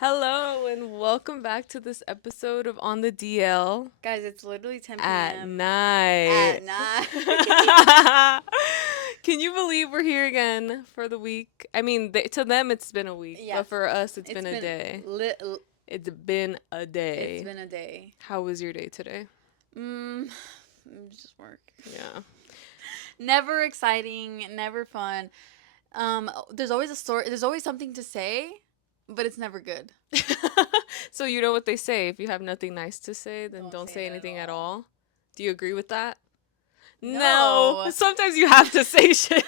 Hello and welcome back to this episode of On the DL Guys, it's literally 10 at p.m. at night. night. Can you believe we're here again for the week? I mean, to them it's been a week, Yes. but for us it's It's been a been day. lit. It's been a It's day. been a day. How was your day today? Mm, just work. Yeah. Never exciting, never fun. There's always a story. There's always something to say, but it's never good. So you know what they say, if you have nothing nice to say, then don't say say it anything at at all. all. Do you agree with that? No. No. Sometimes you have to say shit.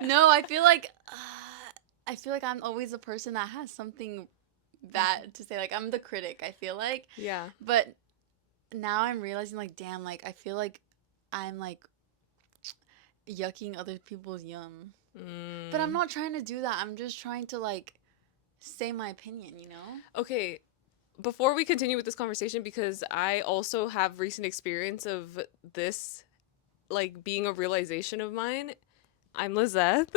No, I feel like I'm always the person that has something bad to say. Like I'm the critic. I feel like, Yeah. but now I'm realizing like, damn, like I feel like I'm like yucking other people's yum. But I'm not trying to do that. I'm just trying to like say my opinion, you know? Okay, before we continue with this conversation, because I also have recent experience of this, like, being a realization of mine. I'm Lizeth.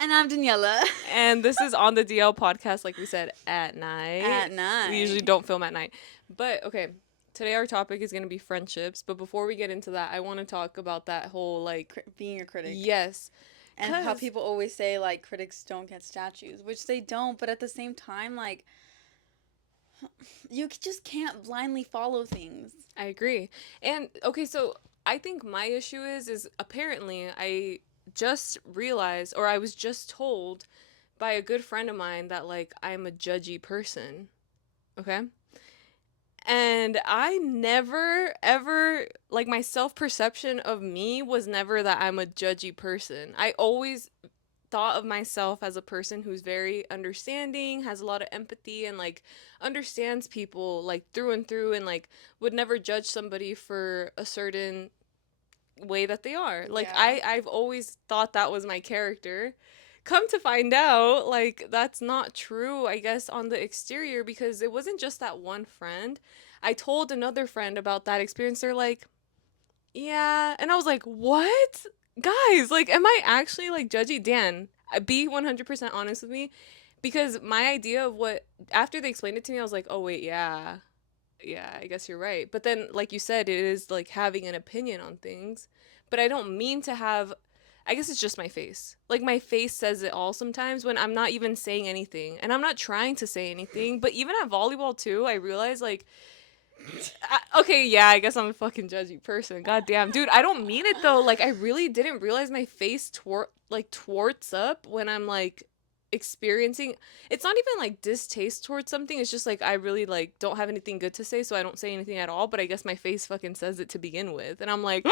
And I'm Daniella. And this is On the DL podcast, like we said, at night. At night. We usually don't film at night. But, okay, today our topic is going to be friendships. But before we get into that, I want to talk about that whole, like... Being a critic. Yes. And how people always say, like, critics don't get statues, which they don't. But at the same time, like, you just can't blindly follow things. I agree. And, okay, so I think my issue is apparently I just realized, or I was just told by a good friend of mine that, like, I'm a judgy person. Okay? And I never, ever, like, my self-perception of me was never that I'm a judgy person. I always thought of myself as a person who's very understanding, has a lot of empathy, and, like, understands people, like, through and through, and, like, would never judge somebody for a certain way that they are. Like, Yeah. I've always thought that was my character. Come to find out, like, that's not true, I guess, on the exterior, because it wasn't just that one friend. I told another friend about that experience. They're like, yeah. And I was like, what? Guys, like, am I actually, like, judgy? Dan, be 100% honest with me. Because my idea of what, after they explained it to me, I was like, oh, wait, yeah. Yeah, I guess you're right. But then, like you said, it is, like, having an opinion on things. But I don't mean to have, I guess it's just my face. Like, my face says it all sometimes when I'm not even saying anything. And I'm not trying to say anything. But even at volleyball, too, I realize, like, okay, yeah, I guess I'm a fucking judgy person. God damn. Dude, I don't mean it, though. Like, I really didn't realize my face torts up when I'm, like, experiencing... It's not even, like, distaste towards something. It's just, like, I really, like, don't have anything good to say, so I don't say anything at all. But I guess my face fucking says it to begin with. And I'm like,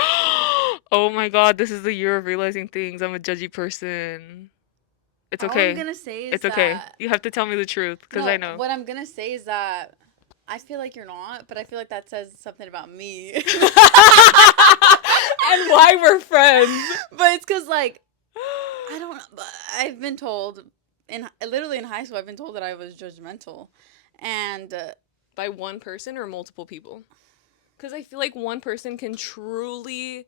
oh my god, this is the year of realizing things. I'm a judgy person. It's All okay. I'm gonna say is It's okay. that... You have to tell me the truth, because I know. What I'm gonna say is that I feel like you're not, but I feel like that says something about me. And why we're friends. But it's because, like, I don't know. But I've been told, literally in high school, I've been told that I was judgmental. And By one person or multiple people? Because I feel like one person can truly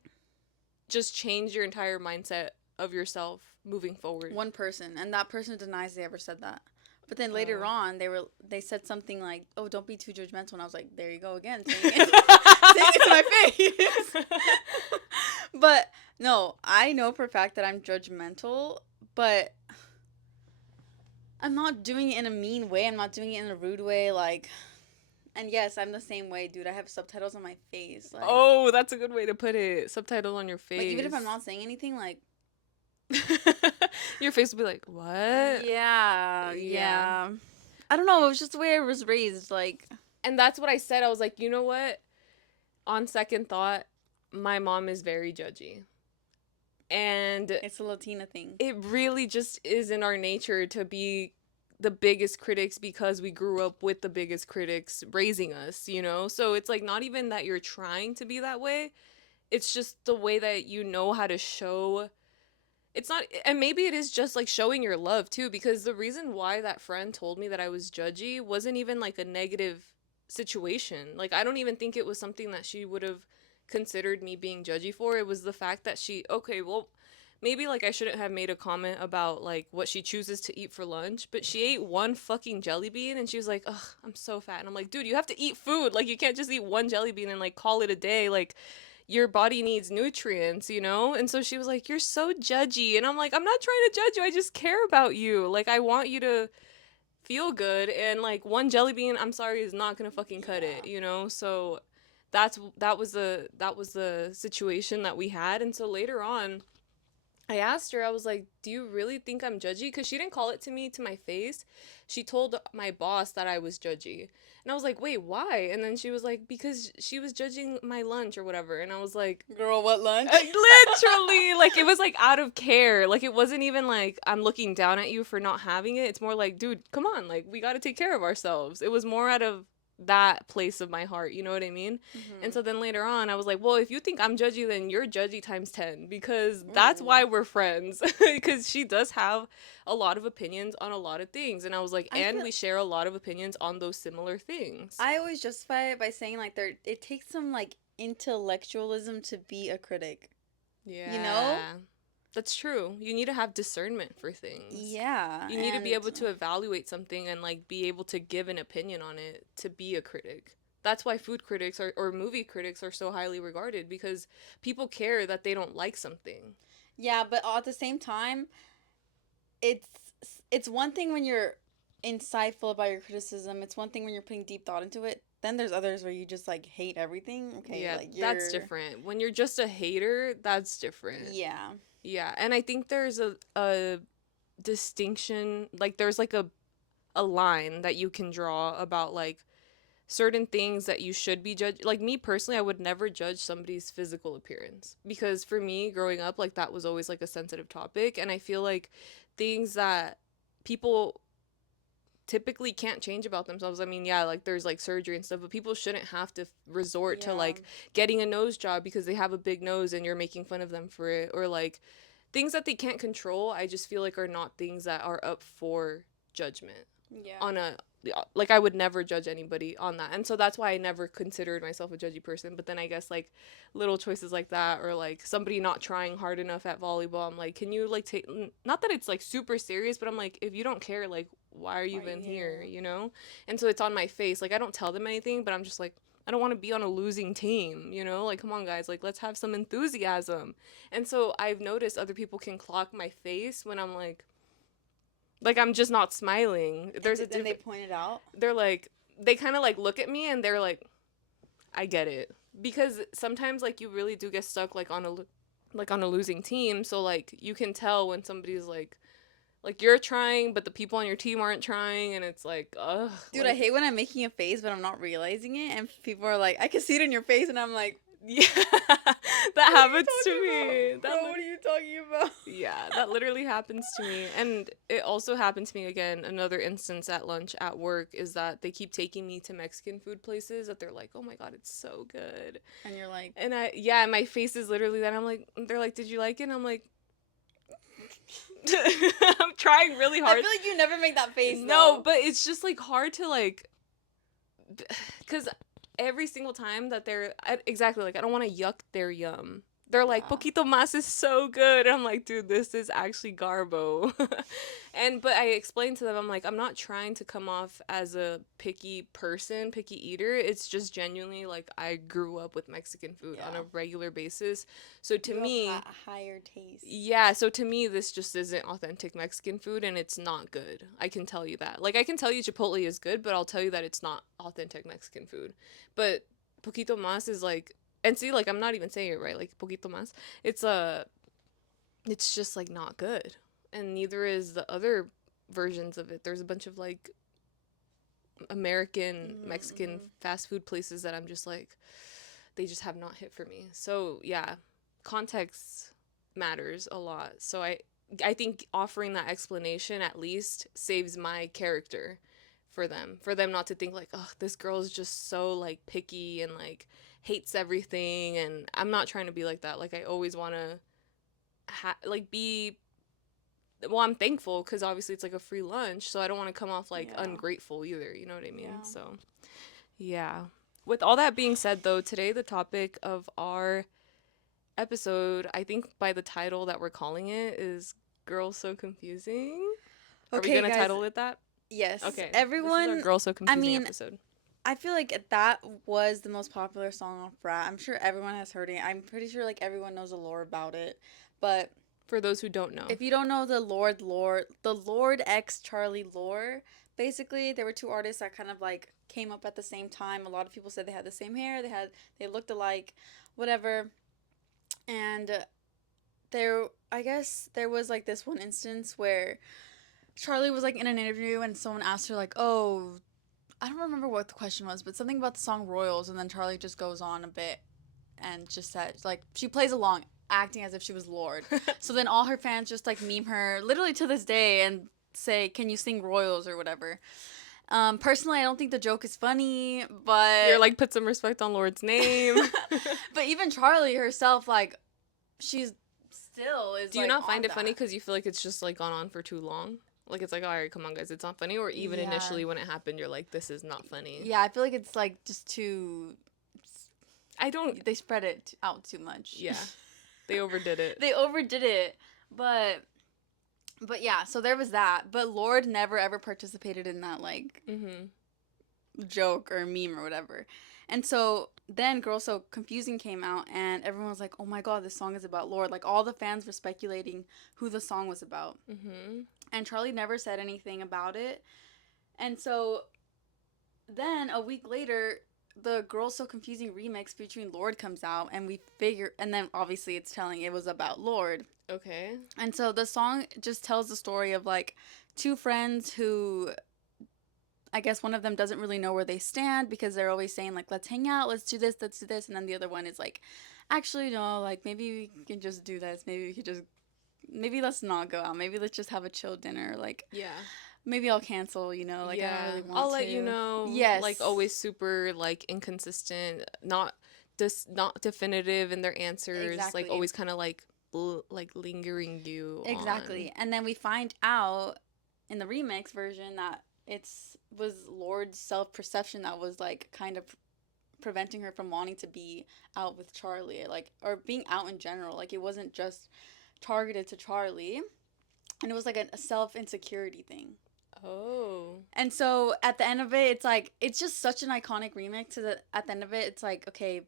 just change your entire mindset of yourself moving forward. one person, and that person denies they ever said that. But then later Oh. on, they said something like, "Oh, don't be too judgmental," and I was like, "There you go again, saying it to my face." But no, I know for a fact that I'm judgmental, but I'm not doing it in a mean way. I'm not doing it in a rude way, like. And yes, I'm the same way, dude. I have subtitles on my face. Like, Oh, that's a good way to put it. Subtitle on your face. like even if I'm not saying anything, like. Your face will be like, what? Yeah. I don't know. It was just the way I was raised. Like, And that's what I said. I was like, you know what? On second thought, my mom is very judgy. And it's a Latina thing. it really just is in our nature to be the biggest critics because we grew up with the biggest critics raising us, you know? So it's like not even that you're trying to be that way. It's just the way that you know how to show. It's not, and maybe it is just like showing your love too, because the reason why that friend told me that I was judgy wasn't even like a negative situation. Like, I don't even think it was something that she would have considered me being judgy for. It was the fact that okay, well, maybe like I shouldn't have made a comment about like what she chooses to eat for lunch, but she ate one fucking jelly bean and she was like, "Ugh, I'm so fat." And I'm like, "Dude, you have to eat food. Like you can't just eat one jelly bean and like call it a day. Like your body needs nutrients, you know?" And so she was like, "You're so judgy." And I'm like, "I'm not trying to judge you. I just care about you. Like I want you to feel good, and like one jelly bean, I'm sorry, is not going to fucking cut Yeah. it, you know?" So that was the situation that we had. And so later on, I asked her, I was like, "Do you really think I'm judgy?" Because she didn't call it to me to my face. She told my boss that I was judgy. And I was like, "Wait, why?" And then she was like, "Because she was judging my lunch or whatever." And I was like, Girl, what lunch? literally, like, it was like out of care. Like, it wasn't even like I'm looking down at you for not having it. It's more like, dude, come on. Like, we got to take care of ourselves. It was more out of that place of my heart. You know what I mean? And Mm-hmm. so then later on, I was like, well, if you think I'm judgy, then you're judgy times 10, because that's why Ooh. we're friends. Because she does have a lot of opinions on a lot of things. And I was like, I and feel we share a lot of opinions on those similar things. I always justify it by saying like it takes some like intellectualism to be a critic. You know? Yeah, that's true. You need to have discernment for things. Yeah, You need to be and able to evaluate something and like be able to give an opinion on it to be a critic. That's why food critics or movie critics are so highly regarded, because people care that they don't like something. yeah, but at the same time, it's it's one thing when you're insightful about your criticism. It's one thing when you're putting deep thought into it. Then there's others where you just like hate everything. Okay, Yeah, like that's you're different. When you're just a hater, that's different. yeah. Yeah, and I think there's a distinction, like there's like a line that you can draw about like certain things that you should be judged. Like me personally, I would never judge somebody's physical appearance, because for me growing up, like that was always like a sensitive topic. And I feel like things that people typically can't change about themselves. I mean, yeah, like there's like surgery and stuff, but people shouldn't have to resort to Yeah. like getting a nose job because they have a big nose and you're making fun of them for it, or like things that they can't control. I just feel like are not things that are up for judgment Yeah. on a, like I would never judge anybody on that. And so that's why I never considered myself a judgy person. But then I guess like little choices like that, or like somebody not trying hard enough at volleyball, I'm like, can you like take, not that it's like super serious, but I'm like, if you don't care, like why are you Why are even you here, here? you know? And so it's on my face. Like I don't tell them anything, but I'm just like, I don't want to be on a losing team, you know? Like come on guys, like let's have some enthusiasm. And so I've noticed other people can clock my face when I'm like I'm just not smiling. And There's a then they different, pointed out. they're like, they kind of like look at me and they're like, I get it. Because sometimes like you really do get stuck like on a like on a losing team, so like you can tell when somebody's like you're trying but the people on your team aren't trying, and it's like, ugh, Dude, I like hate when I'm making a face but I'm not realizing it and people are like, I can see it in your face and I'm like, yeah. That what are you happens to talking me. about? Bro, what are you talking about? Yeah, that literally happens to me. And it also happened to me again. Another instance at lunch at work is that they keep taking me to Mexican food places that they're like, "Oh my God, it's so good." And you're like, And yeah, my face is literally that. I'm like, they're like, "Did you like it?" And I'm like, I'm trying really I hard. feel like you never make that face No, though. but it's just like hard to like, because every single time that exactly, like I don't want to yuck their yum. They're like, Yeah. poquito más is so good. And I'm like, dude, this is actually garbo. And but I explained to them, I'm like, I'm not trying to come off as a picky person, picky eater. It's just genuinely like I grew up with Mexican food on Yeah. a regular basis. So to You have me, higher taste. yeah, so to me, this just isn't authentic Mexican food, and it's not good. I can tell you that. Like, I can tell you Chipotle is good, but I'll tell you that it's not authentic Mexican food. But Poquito Mas is like, and see, like, I'm not even saying it right. Like, Poquito Mas, it's it's just like not good. And neither is the other versions of it. There's a bunch of like American Mexican Mm-hmm. fast food places that I'm just like, they just have not hit for me. So yeah, context matters a lot. So I think offering that explanation at least saves my character for them not to think like, oh, this girl is just so like picky and like hates everything. And I'm not trying to be like that. Like I always want to like be, well, I'm thankful because obviously it's like a free lunch, so I don't want to come off like Yeah. ungrateful either, you know what I mean? Yeah. So yeah. With all that being said, though, today the topic of our episode, I think by the title that we're calling it, is Girl So Confusing. Are we Okay, gonna guys. title it that? Yes, Okay, this is our everyone. Girl So I Confusing mean, episode. I feel like that was the most popular song off Brat. I'm sure everyone has heard it. I'm pretty sure like everyone knows the lore about it. But For those who don't know. if you don't know the Lorde X Charlie lore, basically there were two artists that kind of like came up at the same time. A lot of people said they had the same hair, they looked alike, whatever. And there, I guess there was like this one instance where Charlie was like in an interview and someone asked her like, "Oh, I don't remember what the question was, but something about the song Royals," and then Charlie just goes on a bit and just says like she plays along, acting as if she was Lorde. So then all her fans just like meme her literally to this day and say, "Can you sing Royals or whatever?" Personally, I don't think the joke is funny, You're but like, put some respect on Lord's name. but even Charlie herself, like she's still is Do you like not find on it funny that. because you feel like it's just like gone on for too long? Like it's like, all right, come on, guys, it's not funny. Or even Yeah, initially when it happened, you're like, this is not funny. yeah, I feel like it's like just too. I don't. They spread it out too much. Yeah, they overdid it. They overdid it, but yeah. So there was that. But Lorde never ever participated in that like Mm-hmm. joke or meme or whatever. And so then Girl So Confusing came out and everyone was like, "Oh my god, this song is about Lorde." Like all the fans were speculating who the song was about. Mm-hmm. And Charlie never said anything about it. And so then a week later, the Girl So Confusing remix featuring Lorde comes out and we figure and then obviously it's telling it was about Lorde. Okay. And so the song just tells the story of like two friends who I guess one of them doesn't really know where they stand because they're always saying like let's hang out, let's do this, let's do this, and then the other one is like actually no, like maybe we can just do this, maybe we could just maybe let's not go out, maybe let's just have a chill dinner, like Yeah. maybe I'll cancel, you know, like I don't Yeah. really want I'll let you to. know. Like Yes. always super like inconsistent, not definitive in their answers, like Exactly. always kind of like lingering you on. Exactly. And then we find out in the remix version that it's was Lord's self perception that was like kind of preventing her from wanting to be out with Charlie, like or being out in general. Like it wasn't just targeted to Charlie, and it was like a self insecurity thing. Oh. And so at the end of it, it's like it's just such an iconic remix. To the at the end of it, it's like okay,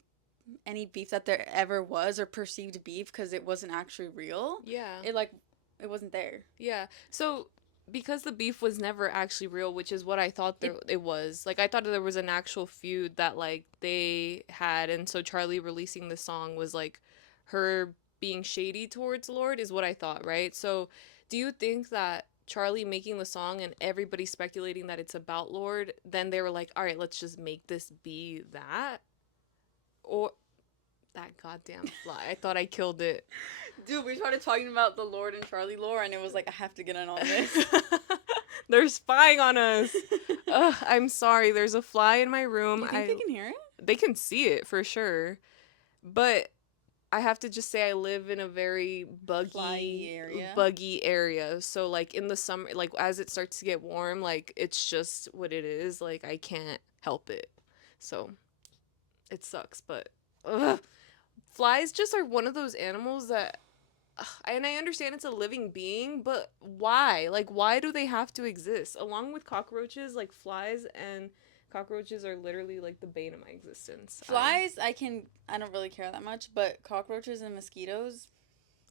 any beef that there ever was or perceived beef because it wasn't actually real. Yeah. It like it wasn't there. Yeah. So because the beef was never actually real, which is what I thought it was. Like I thought there was an actual feud that like they had, and so Charlie releasing the song was like her being shady towards Lord is what I thought, right? So do you think that Charlie making the song and everybody speculating that it's about Lord, then they were like, all right, let's just make this be that? Or that goddamn fly. I thought I killed it. Dude, we started talking about the Lord and Charlie lore, and it was like I have to get in on this. They're spying on us. Ugh, I'm sorry. There's a fly in my room. You think they can hear it? They can see it for sure. But I have to just say I live in a very buggy area. So like in the summer, like as it starts to get warm, like it's just what it is. Like I can't help it. So it sucks, but ugh. Flies just are one of those animals that and I understand it's a living being, but why? Like, why do they have to exist? Along with cockroaches, like flies and cockroaches are literally like the bane of my existence. Flies, I don't really care that much, but cockroaches and mosquitoes,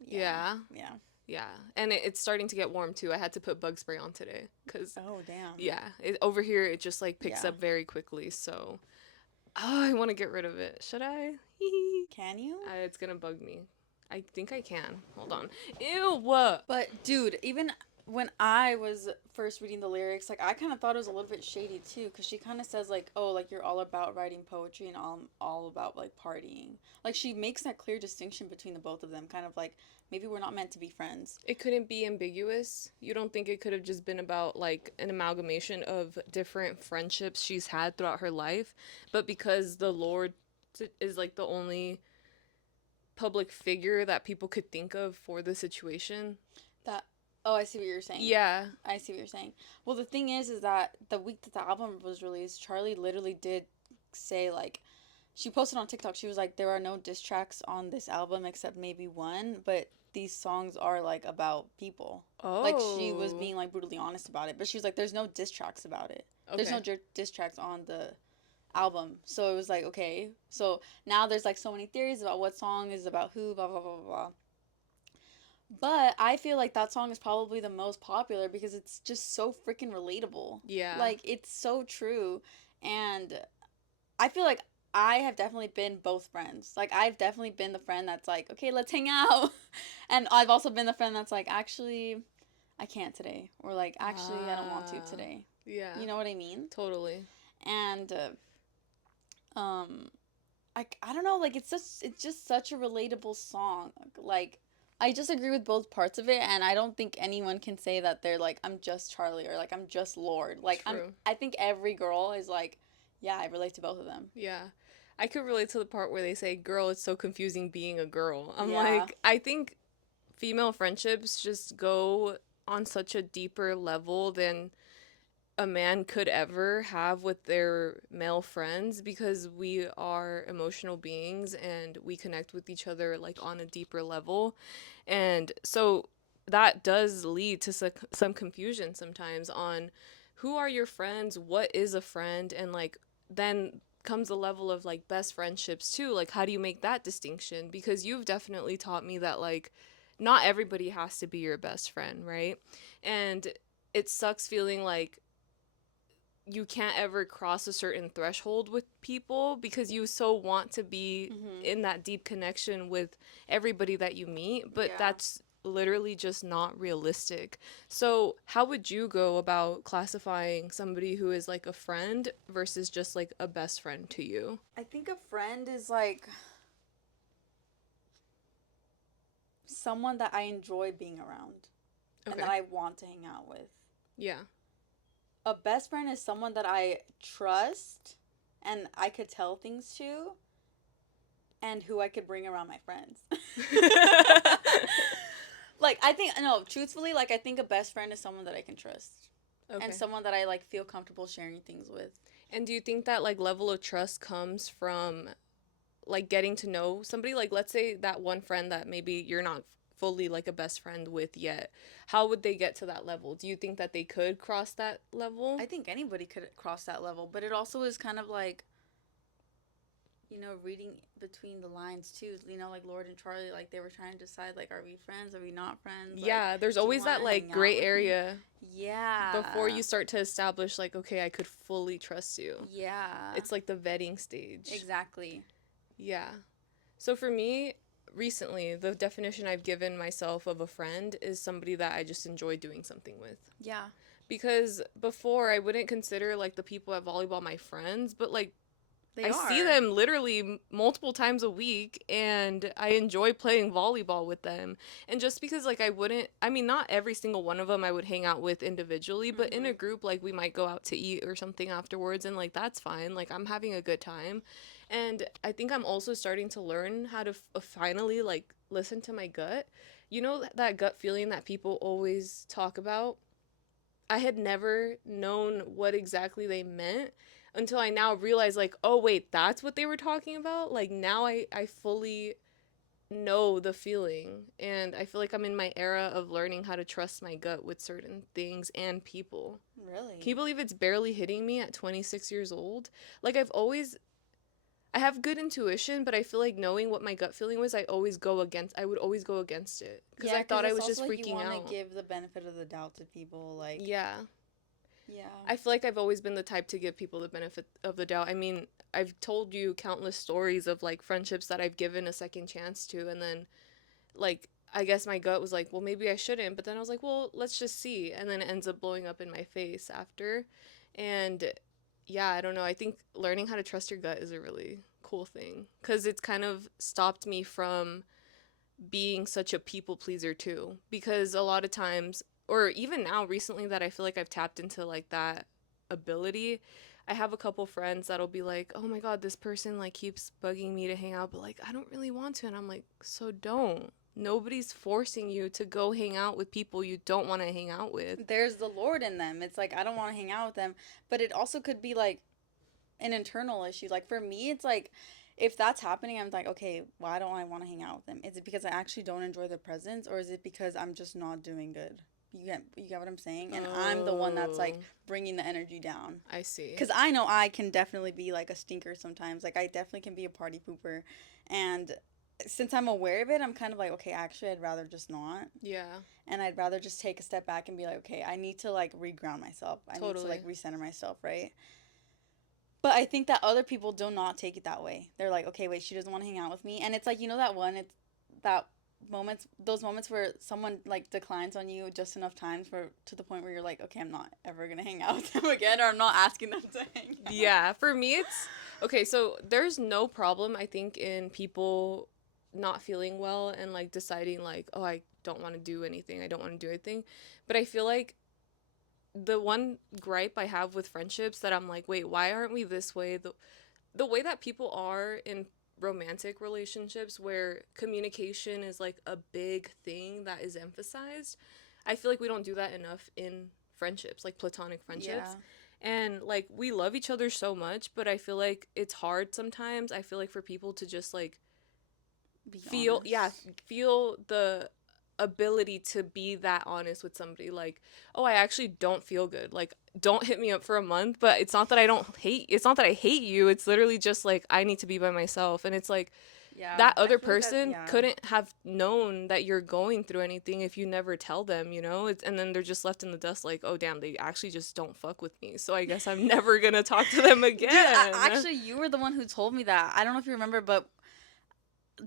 Yeah. yeah. Yeah. And it's starting to get warm too. I had to put bug spray on today because, Oh damn. yeah, over here it just like picks Yeah. up very quickly. So, I want to get rid of it. Should I? Can you? It's going to bug me. I think I can. Hold on. Ew. What? But dude, even when I was first reading the lyrics, like I kind of thought it was a little bit shady too, because she kind of says like, "Oh, like you're all about writing poetry and all about like partying." Like she makes that clear distinction between the both of them, kind of like maybe we're not meant to be friends. It couldn't be ambiguous. You don't think it could have just been about like an amalgamation of different friendships she's had throughout her life, but because the Lord is like the only public figure that people could think of for the situation. That Oh, I see what you're saying. Yeah. I see what you're saying. Well, the thing is that the week that the album was released, Charlie literally did say like she posted on TikTok. She was like, there are no diss tracks on this album except maybe one, but these songs are like about people. Like she was Oh, being like brutally honest about it, but she was like, there's no diss tracks about it. There's no okay. diss tracks on the album. So it was like, okay. So now there's like so many theories about what song is about who, blah blah blah blah blah. But I feel like that song is probably the most popular because it's just so freaking relatable. Yeah. Like it's so true. And I feel like I have definitely been both friends. Like I've definitely been the friend that's like, okay, let's hang out. And I've also been the friend that's like, actually, I can't today. Or like, actually, I don't want to Ah, today. yeah, You know what I mean? totally. And um I don't know, like it's just such a relatable song. Like I just agree with both parts of it, and I don't think anyone can say that they're like I'm just Charlie or like I'm just Lorde. Like True. I think every girl is like, yeah, I relate to both of them. Yeah. I could relate to the part where they say, girl, it's so confusing being a girl. I'm Yeah. like, I think female friendships just go on such a deeper level than a man could ever have with their male friends because we are emotional beings and we connect with each other like on a deeper level. And so that does lead to some confusion sometimes on who are your friends, what is a friend, and like then comes a level of like best friendships too. Like, how do you make that distinction? Because you've definitely taught me that like not everybody has to be your best friend, right? And it sucks feeling like you can't ever cross a certain threshold with people because you so want to be Mhm. in that deep connection with everybody that you meet, but Yeah. that's literally just not realistic. So, how would you go about classifying somebody who is like a friend versus just like a best friend to you? I think a friend is like someone that I enjoy being around and that Okay. I want to hang out with. Yeah. A best friend is someone that I trust and I could tell things to and who I could bring around my friends. Like I think no, truthfully, like I think a best friend is someone that I can trust and Okay. someone that I like feel comfortable sharing things with. And do you think that like level of trust comes from like getting to know somebody, like let's say that one friend that maybe you're not fully like a best friend with yet, how would they get to that level? Do you think that they could cross that level? I think anybody could cross that level, but it also is kind of like, you know, reading between the lines too. You know, like Lord and Charlie, like they were trying to decide, like, are we friends? Are we not friends? Like, Yeah, there's do you always want that to like hang out gray with me? area before Yeah. you start to establish like, okay, I could fully trust you. Yeah. It's like the vetting stage. Exactly. Yeah. So for me, recently, the definition I've given myself of a friend is somebody that I just enjoy doing something with. Yeah. Because before I wouldn't consider like the people at volleyball my friends, but like They I see are. them literally multiple times a week and I enjoy playing volleyball with them. And just because like I wouldn't, I mean not every single one of them I would hang out with individually, but in a Mhm. group like we might go out to eat or something afterwards and like that's fine. Like I'm having a good time. And I think I'm also starting to learn how to finally like listen to my gut. You know that gut feeling that people always talk about? I had never known what exactly they meant until I now realize like, oh wait, that's what they were talking about? Like now I fully know the feeling and I feel like I'm in my era of learning how to trust my gut with certain things and people. Can you Really? believe it's barely hitting me at 26 years old? Like I have good intuition, but I feel like knowing what my gut feeling was, I would always go against it because Yeah, I because thought I it's was also just like you freaking want to out. give the benefit of the doubt to people. Like, Yeah. yeah. I feel like I've always been the type to give people the benefit of the doubt. I mean, I've told you countless stories of like friendships that I've given a second chance to, and then like I guess my gut was like, well, maybe I shouldn't, but then I was like, well, let's just see, and then it ends up blowing up in my face after, and yeah, I don't know. I think learning how to trust your gut is a really cool thing because it's kind of stopped me from being such a people pleaser too because a lot of times or even now recently that I feel like I've tapped into like that ability. I have a couple friends that'll be like, "Oh my god, this person like keeps bugging me to hang out, but like I don't really want to." And I'm like, "So don't. Nobody's forcing you to go hang out with people you don't want to hang out with." There's the Lord in them. It's like I don't want to hang out with them, but it also could be like an internal issue. Like for me, it's like if that's happening, I'm like, okay, why don't I want to hang out with them? Is it because I actually don't enjoy their presence, or is it because I'm just not doing good? You get what I'm saying? And I'm the one that's like Oh, bringing the energy down. I see. Cuz I know I can definitely be like a stinker sometimes. Like I definitely can be a party pooper. And since I'm aware of it, I'm kind of like, okay, actually I'd rather just not. Yeah, And I'd rather just take a step back and be like, okay, I need to like reground myself. I need to like totally. recenter myself, right? But I think that other people do not take it that way. They're like, okay, wait, she doesn't want to hang out with me. And it's like, you know that one, it's that those moments where someone like declines on you just enough times for to the point where you're like, okay, I'm not ever gonna hang out with them again, or I'm not asking them to hang out. Yeah, for me it's okay, so there's no problem I think in people not feeling well and like deciding like, oh, I don't want to do anything. I don't want to do anything. But I feel like the one gripe I have with friendships that I'm like, wait, why aren't we this way? The way that people are in romantic relationships where communication is like a big thing that is emphasized. I feel like we don't do that enough in friendships, like platonic Yeah, friendships. And like we love each other so much, but I feel like it's hard sometimes. I feel like for people to just like be feel, yeah, honest. feel the ability to be that honest with somebody like, oh, I actually don't feel good, like don't hit me up for a month. But it's not that I hate you, it's literally just like I need to be by myself. And it's like Yeah, that I other feel like that. person Yeah, couldn't have known that you're going through anything if you never tell them, you know. And then they're just left in the dust like, oh damn, they actually just don't fuck with me, so I guess I'm never gonna talk to them dude. again. Actually, you were the one who told me that. I don't know if you remember, but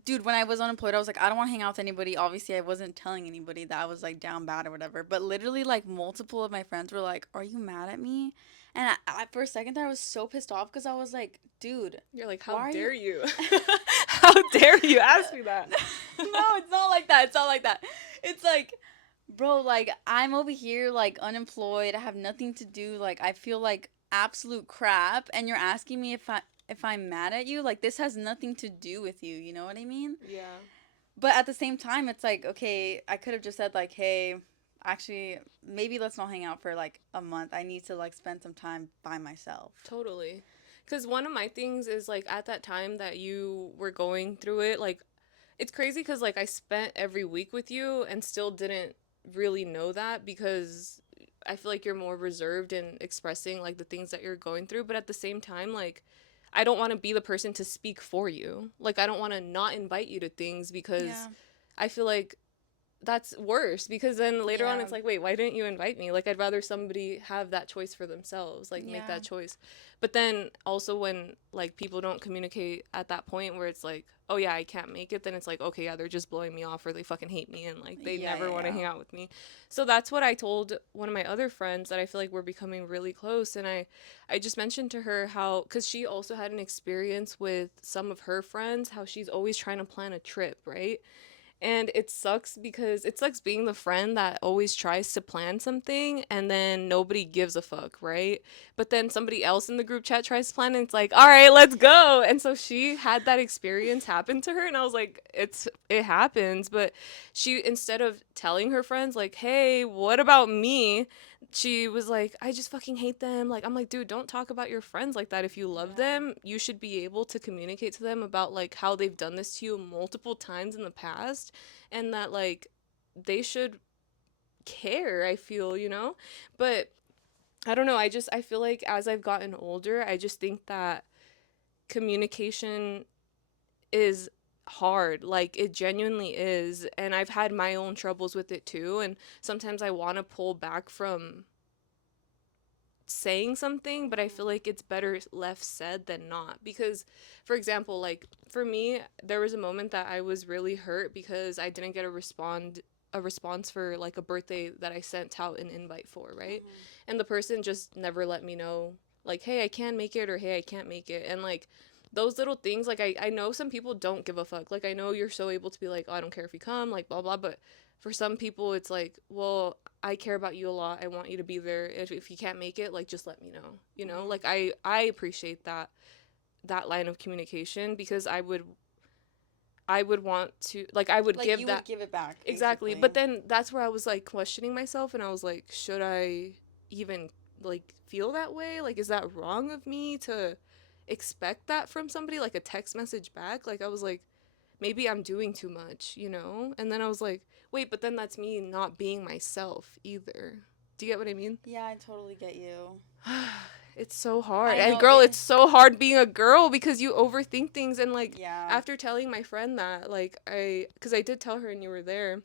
dude, when I was unemployed, I was like, I don't want to hang out with anybody. Obviously, I wasn't telling anybody that I was like down bad or whatever. But literally, like multiple of my friends were like, "Are you mad at me?" And for a second there, I was so pissed off because I was like, "Dude, You're like, how why are you?" dare you? How dare you ask me that? No, it's not like that. It's not like that. It's like, bro, like I'm over here like unemployed. I have nothing to do. Like I feel like absolute crap, and you're asking me if I'm mad at you. Like this has nothing to do with you. You know what I mean? Yeah, But at the same time, it's like, okay, I could have just said like, hey, actually, maybe let's not hang out for like a month. I need to like spend some time by myself. totally. Because one of my things is like at that time that you were going through it, like it's crazy because like I spent every week with you and still didn't really know that because I feel like you're more reserved in expressing like the things that you're going through. But at the same time, like I don't want to be the person to speak for you. Like I don't want to not invite you to things because Yeah. I feel like that's worse because then later on Yeah. it's like, wait, why didn't you invite me? Like I'd rather somebody have that choice for themselves, like make Yeah. that choice. But then also when like people don't communicate at that point where it's like, oh yeah, I can't make it, then it's like, okay, yeah, they're just blowing me off or they fucking hate me and like they Yeah. never Yeah. want to Yeah. hang out with me. So that's what I told one of my other friends that I feel like we're becoming really close. And I just mentioned to her how, cuz she also had an experience with some of her friends, how she's always trying to plan a trip, right? And it sucks because it sucks being the friend that always tries to plan something and then nobody gives a fuck, right? But then somebody else in the group chat tries to plan and it's like, all right, let's go. And so she had that experience happen to her and I was like, it happens. But she, instead of telling her friends like, hey, what about me? She was like, I just fucking hate them. Like, I'm like, dude, don't talk about your friends like that. If you love Yeah. them, you should be able to communicate to them about like how they've done this to you multiple times in the past and that like they should care, I feel, you know? But I don't know, I feel like as I've gotten older, I just think that communication is hard. Like it genuinely is, and I've had my own troubles with it too, and sometimes I want to pull back from saying something, but I feel like it's better left said than not. Because, for example, like for me, there was a moment that I was really hurt because I didn't get a response for like a birthday that I sent out an invite for, right? Mm-hmm. And the person just never let me know like, hey, I can make it or hey, I can't make it. And like those little things, like I know some people don't give a fuck. Like I know you're so able to be like, oh, I don't care if you come, like blah blah, but for some people it's like, well, I care about you a lot. I want you to be there. If you can't make it, like just let me know. You know, Mm-hmm. like I appreciate that line of communication because I would want to like I would Like give you would that give it back, exactly. basically. But then that's where I was like questioning myself and I was like, should I even like feel that way? Like is that wrong of me to expect that from somebody, like a text message back. Like, I was like, maybe I'm doing too much, you know? And then I was like, wait, but then that's me not being myself either. Do you get what I mean? Yeah, I totally get you. It's so hard. I And know girl, it. it's so hard being a girl because you overthink things. And like, Yeah. after telling my friend that, like, because I did tell her and you were there,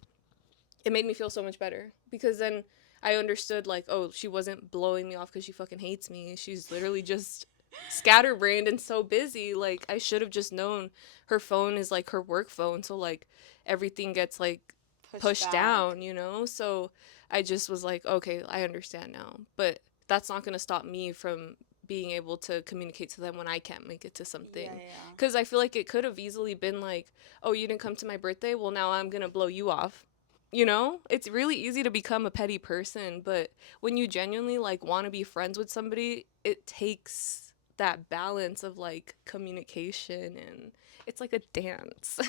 it made me feel so much better because then I understood, like, oh, she wasn't blowing me off because she fucking hates me. She's literally just scatterbrained and so busy. Like, I should have just known her phone is like her work phone, so like everything gets like Push pushed back. down, you know? So I just was like, okay, I understand now. But that's not going to stop me from being able to communicate to them when I can't make it to Yeah, something. yeah. Because I feel like it could have easily been like, oh, you didn't come to my birthday? Well, now I'm going to blow you off. You know, it's really easy to become a petty person, but when you genuinely like want to be friends with somebody, it takes that balance of like communication, and it's like a dance.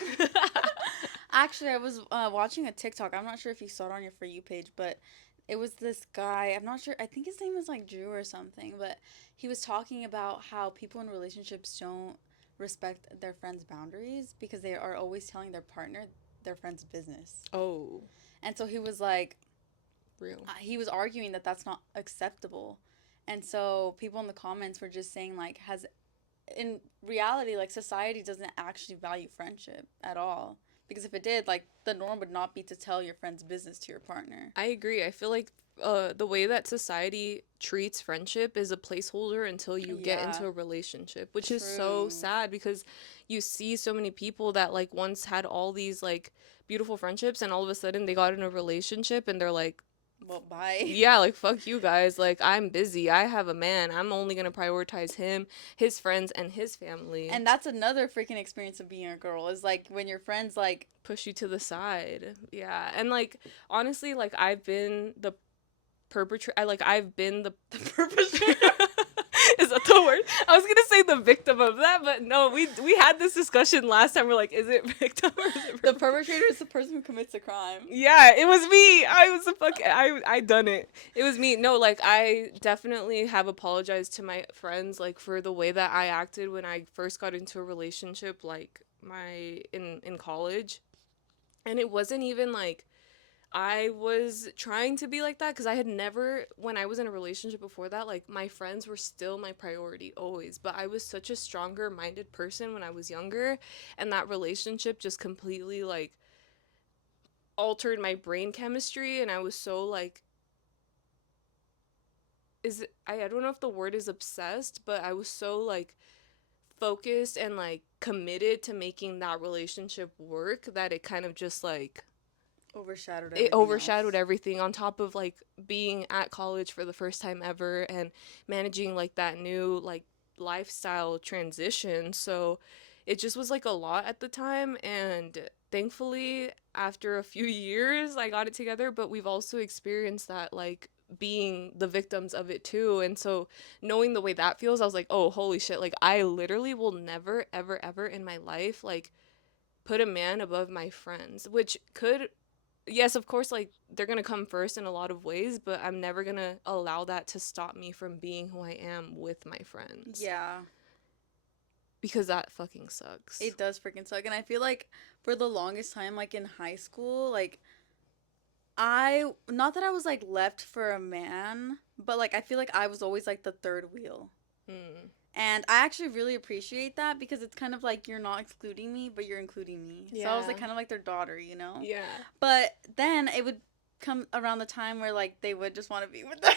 Actually, I was watching a TikTok. I'm not sure if you saw it on your For You page, but it was this guy. I'm not sure. I think his name was like Drew or something, but he was talking about how people in relationships don't respect their friends' boundaries because they are always telling their partner their friend's business. Oh, And so he was like, real. he was arguing that that's not acceptable. And so people in the comments were just saying, like, has in reality, like, society doesn't actually value friendship at all. Because if it did, like, the norm would not be to tell your friend's business to your partner. I agree. I feel like the way that society treats friendship is a placeholder until you get Yeah, into a relationship, which is so true. sad because you see so many people that like once had all these like beautiful friendships and all of a sudden they got in a relationship and they're like, Well, bye. yeah, like fuck you guys. Like I'm busy. I have a man. I'm only going to prioritize him, his friends and his family. And that's another freaking experience of being a girl is like when your friends, like, Push you to the side. Yeah. And like honestly, like I've been the perpetrator. I've been the the perpetrator. is that the word? I was gonna say the victim of that, but no, we had this discussion last time. We're like, is it victim or is it The perpetrator? perpetrator is the person who commits a crime. Yeah, it was me. I was the fuck. I done it. It was me. No, like I definitely have apologized to my friends like for the way that I acted when I first got into a relationship, like my in college, and it wasn't even like I was trying to be like that because I had never, when I was in a relationship before that, like my friends were still my priority always. But I was such a stronger minded person when I was younger. And that relationship just completely like altered my brain chemistry. And I was so like, I don't know if the word is obsessed, but I was so like focused and like committed to making that relationship work that it kind of just like Overshadowed it everything overshadowed else. everything on top of like being at college for the first time ever and managing like that new like lifestyle transition. So it just was like a lot at the time, and thankfully after a few years I got it together, but we've also experienced that like being the victims of it too. And so knowing the way that feels, I was like, oh holy shit, like I literally will never ever ever in my life like put a man above my friends, which could, yes, of course, like they're gonna come first in a lot of ways, but I'm never gonna allow that to stop me from being who I am with my friends Yeah, because that fucking sucks. it does freaking suck. And I feel like for the longest time, like in high school, like not that I was like left for a man, but like I feel like I was always like the third wheel. Mm, And I actually really appreciate that because it's kind of like you're not excluding me, but you're including me. So I was like yeah, kind of like their daughter, you know? yeah. But then it would come around the time where like they would just want to be with their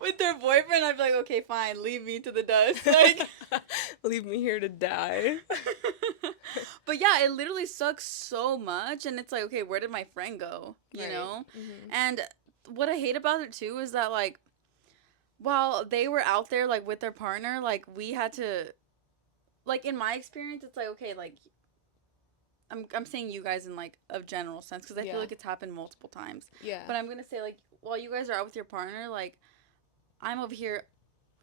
with their boyfriend. I'd be like, okay, fine, leave me to the dust. Like Leave me here to die. but yeah, it literally sucks so much and it's like, okay, where did my friend go? You Right. know? Mm-hmm. And what I hate about it too is that like while they were out there like with their partner, like we had to like in my experience it's like okay, like I'm saying you guys in like a general sense because I feel Yeah. like it's happened multiple times. Yeah. But I'm gonna say like while you guys are out with your partner, like I'm over here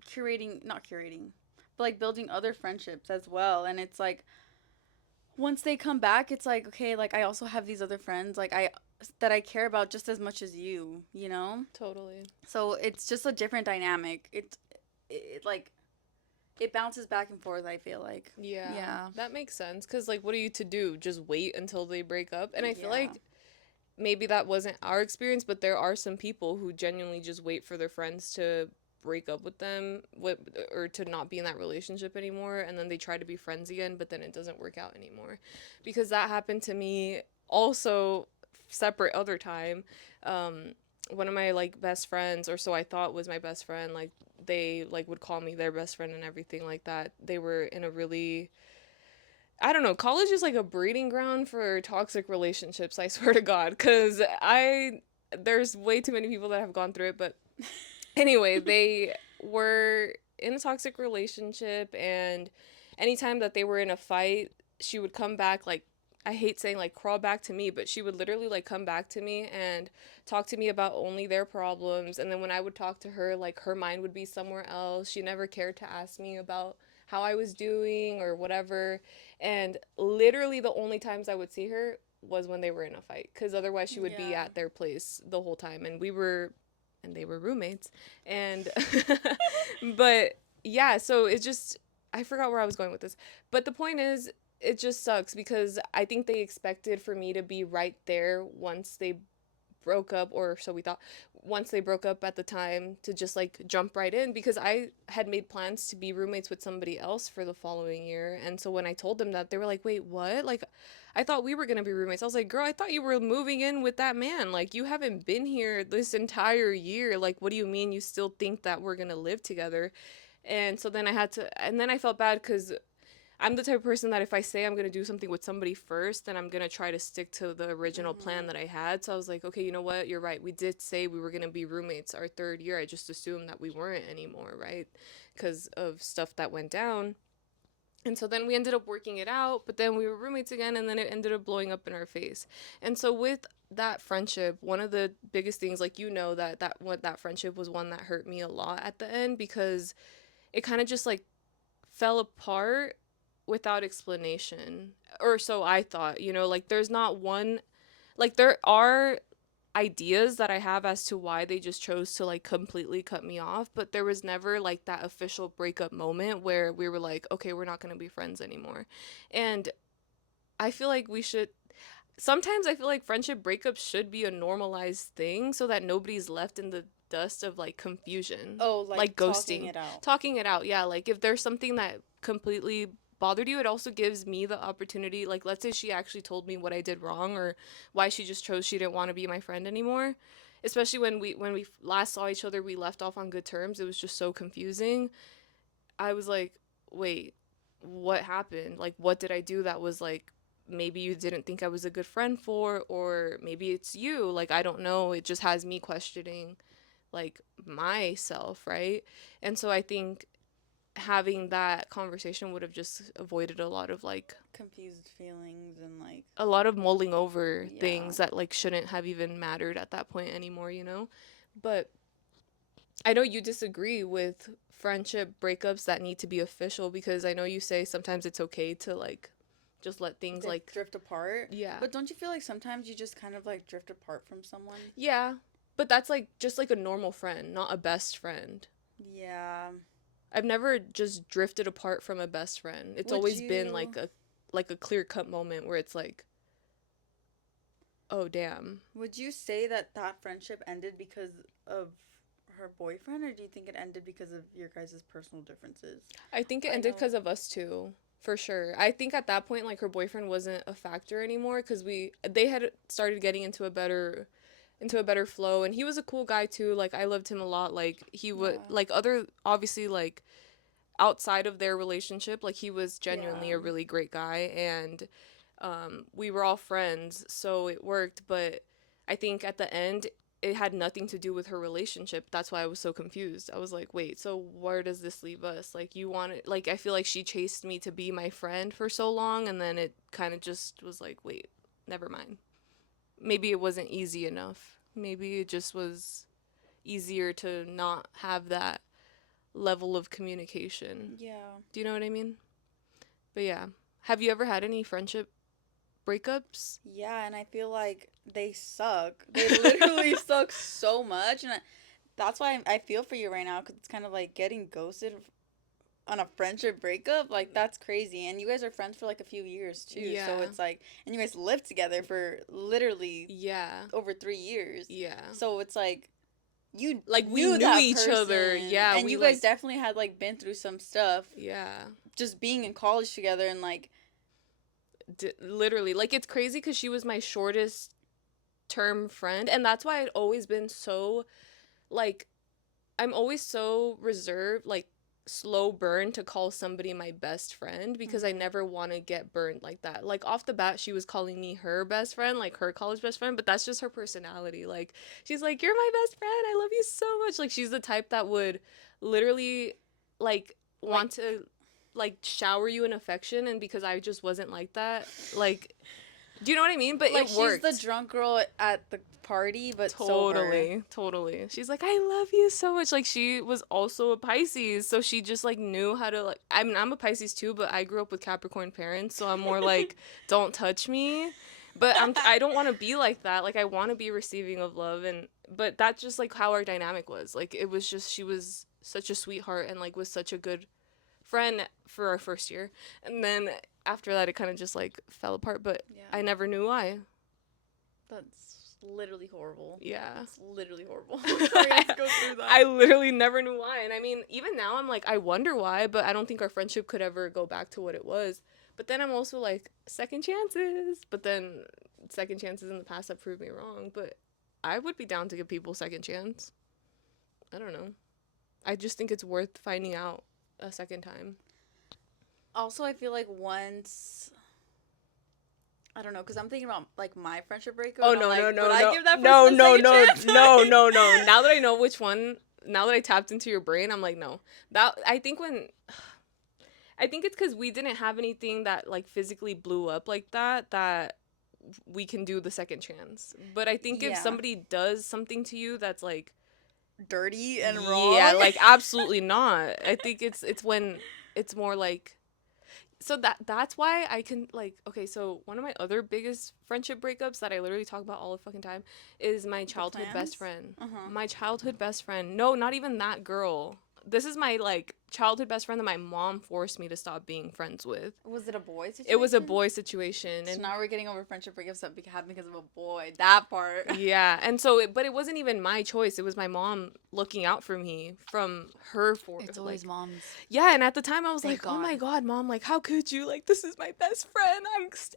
curating, not curating, but like building other friendships as well. And it's like once they come back, it's like okay, like I also have these other friends like I that I care about just as much as you know. Totally. So it's just a different dynamic. It like it bounces back and forth, I feel like. Yeah, Yeah. that makes sense. Because, like, what are you to do? Just wait until they break up? And I feel Yeah. like maybe that wasn't our experience, but there are some people who genuinely just wait for their friends to break up with them or to not be in that relationship anymore, and then they try to be friends again, but then it doesn't work out anymore. Because that happened to me also separate other time. Um, one of my like best friends, or so I thought was my best friend, like they like would call me their best friend and everything like that. They were in a really, I don't know, college is like a breeding ground for toxic relationships, I swear to God, cuz there's way too many people that have gone through it, but anyway, they were in a toxic relationship, and anytime that they were in a fight, she would come back like, I hate saying like crawl back to me, but she would literally like come back to me and talk to me about only their problems. And then when I would talk to her, like her mind would be somewhere else. She never cared to ask me about how I was doing or whatever. And literally the only times I would see her was when they were in a fight, because otherwise she would be Yeah. at their place the whole time, and they were roommates. And but yeah, so it just, I forgot where I was going with this. But the point is, it just sucks because I think they expected for me to be right there once they broke up, or so we thought, once they broke up at the time, to just like jump right in, because I had made plans to be roommates with somebody else for the following year. And so when I told them that, they were like, "Wait, what? Like I thought we were going to be roommates." I was like, "Girl, I thought you were moving in with that man. Like you haven't been here this entire year. Like what do you mean you still think that we're going to live together?" And so then I had to, and then I felt bad cuz I'm the type of person that if I say I'm going to do something with somebody first, then I'm going to try to stick to the original plan Mhm. that I had. So I was like, okay, you know what? You're right. We did say we were going to be roommates our third year. I just assumed that we weren't anymore, right? Because of stuff that went down. And so then we ended up working it out, but then we were roommates again, and then it ended up blowing up in our face. And so with that friendship, one of the biggest things, like that friendship was one that hurt me a lot at the end, because it kind of just like fell apart without explanation, or so I thought. Like there's not one, like there are ideas that I have as to why they just chose to like completely cut me off, but there was never like that official breakup moment where we were like, okay, we're not going to be friends anymore. And I feel like we should, sometimes I feel like friendship breakups should be a normalized thing so that nobody's left in the dust of like confusion, Oh, like like talking ghosting, it out. talking it out. Yeah, like if there's something that completely bothered you, it also gives me the opportunity, like let's say she actually told me what I did wrong, or why she just chose she didn't want to be my friend anymore. Especially when we last saw each other, we left off on good terms. It was just so confusing. I was like, wait, what happened? Like, what did I do that was like, maybe you didn't think I was a good friend for, or maybe it's you. Like, I don't know. It just has me questioning, like, myself, right? And so I think having that conversation would have just avoided a lot of like, Confused feelings and like, a lot of mulling over yeah. things that like shouldn't have even mattered at that point anymore. But I know you disagree with friendship breakups that need to be official, because I know you say sometimes it's okay to like just let things like, Drift apart. yeah. But don't you feel like sometimes you just kind of like drift apart from someone? Yeah. But that's like just like a normal friend, not a best friend. Yeah. I've never just drifted apart from a best friend. It's Would always been you like a clear-cut moment where it's like, "Oh, damn." would you say that that friendship ended because of her boyfriend, or do you think it ended because of your guys' personal differences? I think it I ended know. because of us too, for sure. I think at that point, like her boyfriend wasn't a factor anymore, because they had started getting into a better flow, and he was a cool guy too. Like I loved him a lot. Like he would Yeah. like other, obviously, like outside of their relationship, like he was genuinely Yeah. a really great guy, and we were all friends, so it worked. But I think at the end, it had nothing to do with her relationship. That's why I was so confused. I was like, wait, so where does this leave us? Like, you wanted, like, I feel like she chased me to be my friend for so long, and then it kind of just was like, wait, never mind. Maybe it wasn't easy enough. Maybe it just was easier to not have that level of communication. Yeah. Do you know what I mean? But yeah. Have you ever had any friendship breakups? Yeah, and I feel like they suck. They literally suck so much, and that's why I feel for you right now, because it's kind of like getting ghosted. on a friendship breakup, like that's crazy. And you guys are friends for like a few years too. So Yeah. it's like, and you guys lived together for literally Yeah. over 3 years. Yeah. So it's like you Like we knew knew that each other. person, Yeah, and we you guys like definitely had like been through some stuff yeah. just being in college together and like Literally like it's crazy cuz she was my shortest term friend and that's why I'd always been so like I'm always so reserved, like slow burn to call somebody my best friend because I mhm. never want to get burned like that. Like off the bat, she was calling me her best friend, like her college best friend, but that's just her personality. Like she's like, "You're my best friend. I love you so much." Like she's the type that would literally like Like want to like shower you in affection and because I just wasn't like that, like do you know what I mean? But like it she's the worked. drunk girl at the party but sober. Totally, totally. She's like, I love you so much. Like she was also a Pisces, so she just like knew how to like. I mean, I'm a Pisces too, but I grew up with Capricorn parents, so I'm more like, don't touch me. But I don't want to be like that. Like I want to be receiving of love, and but that's just like how our dynamic was. Like it was just she was such a sweetheart and like was such a good friend for our first year, and then after that it kind of just like fell apart. But Yeah. I never knew why. That's literally horrible. Yeah. It's literally horrible. Sorry, I have to go through that. I literally never knew why. And I mean, even now I'm like, I wonder why, but I don't think our friendship could ever go back to what it was. But then I'm also like, second chances. But then second chances in the past have proved me wrong. But I would be down to give people a second chance. I don't know. I just think it's worth finding out a second time. Also, I feel like once I don't know, because I'm thinking about like my friendship breakup. Oh And I'm no like, no no would I no give that no person a no second no chance? no no no. Now that I know which one, now that I tapped into your brain, I'm like no. That I think when I think it's because we didn't have anything that like physically blew up like that we can do the second chance. But I think if Yeah. somebody does something to you that's like Dirty and yeah, wrong. like absolutely not. I think it's when it's more like so that's why I can like okay, so one of my other biggest friendship breakups that I literally talk about all the fucking time is my The childhood best plans? friend. Uh huh. My childhood best friend. No, not even that girl. This is my like childhood best friend that my mom forced me to stop being friends with. Was it a boy It was a situation? boy situation So and now we're getting over friendship breakups that happened because of a boy. That part. yeah, and so but it wasn't even my choice. It was my mom looking out for me from her for It's like always moms. yeah, and at the time I was Thank like, "Oh my God. god, mom, like how could you? Like this is my best friend."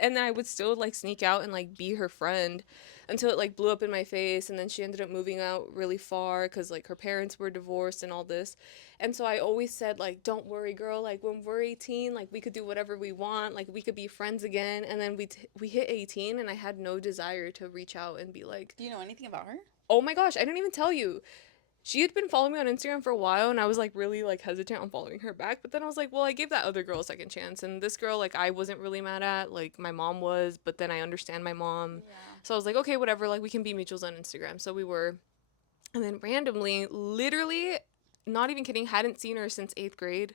And then I would still like sneak out and like be her friend until it like blew up in my face and then she ended up moving out really far cuz like her parents were divorced and all this. And so I always said like, "Don't worry, girl. Like when we're 18, like we could do whatever we want. Like we could be friends again." And then we hit 18 and I had no desire to reach out and be like, Do you know anything about her? "Oh my gosh, I didn't even tell you." She had been following me on Instagram for a while and I was like really like hesitant on following her back, but then I was like, well, I gave that other girl a second chance and this girl like I wasn't really mad at, like my mom was, but then I understand my mom. Yeah. So I was like, okay, whatever, like we can be mutuals on Instagram. So we were. And then randomly, literally not even kidding, hadn't seen her since 8th grade.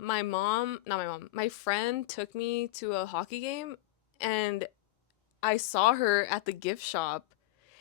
Not my mom, my friend took me to a hockey game and I saw her at the gift shop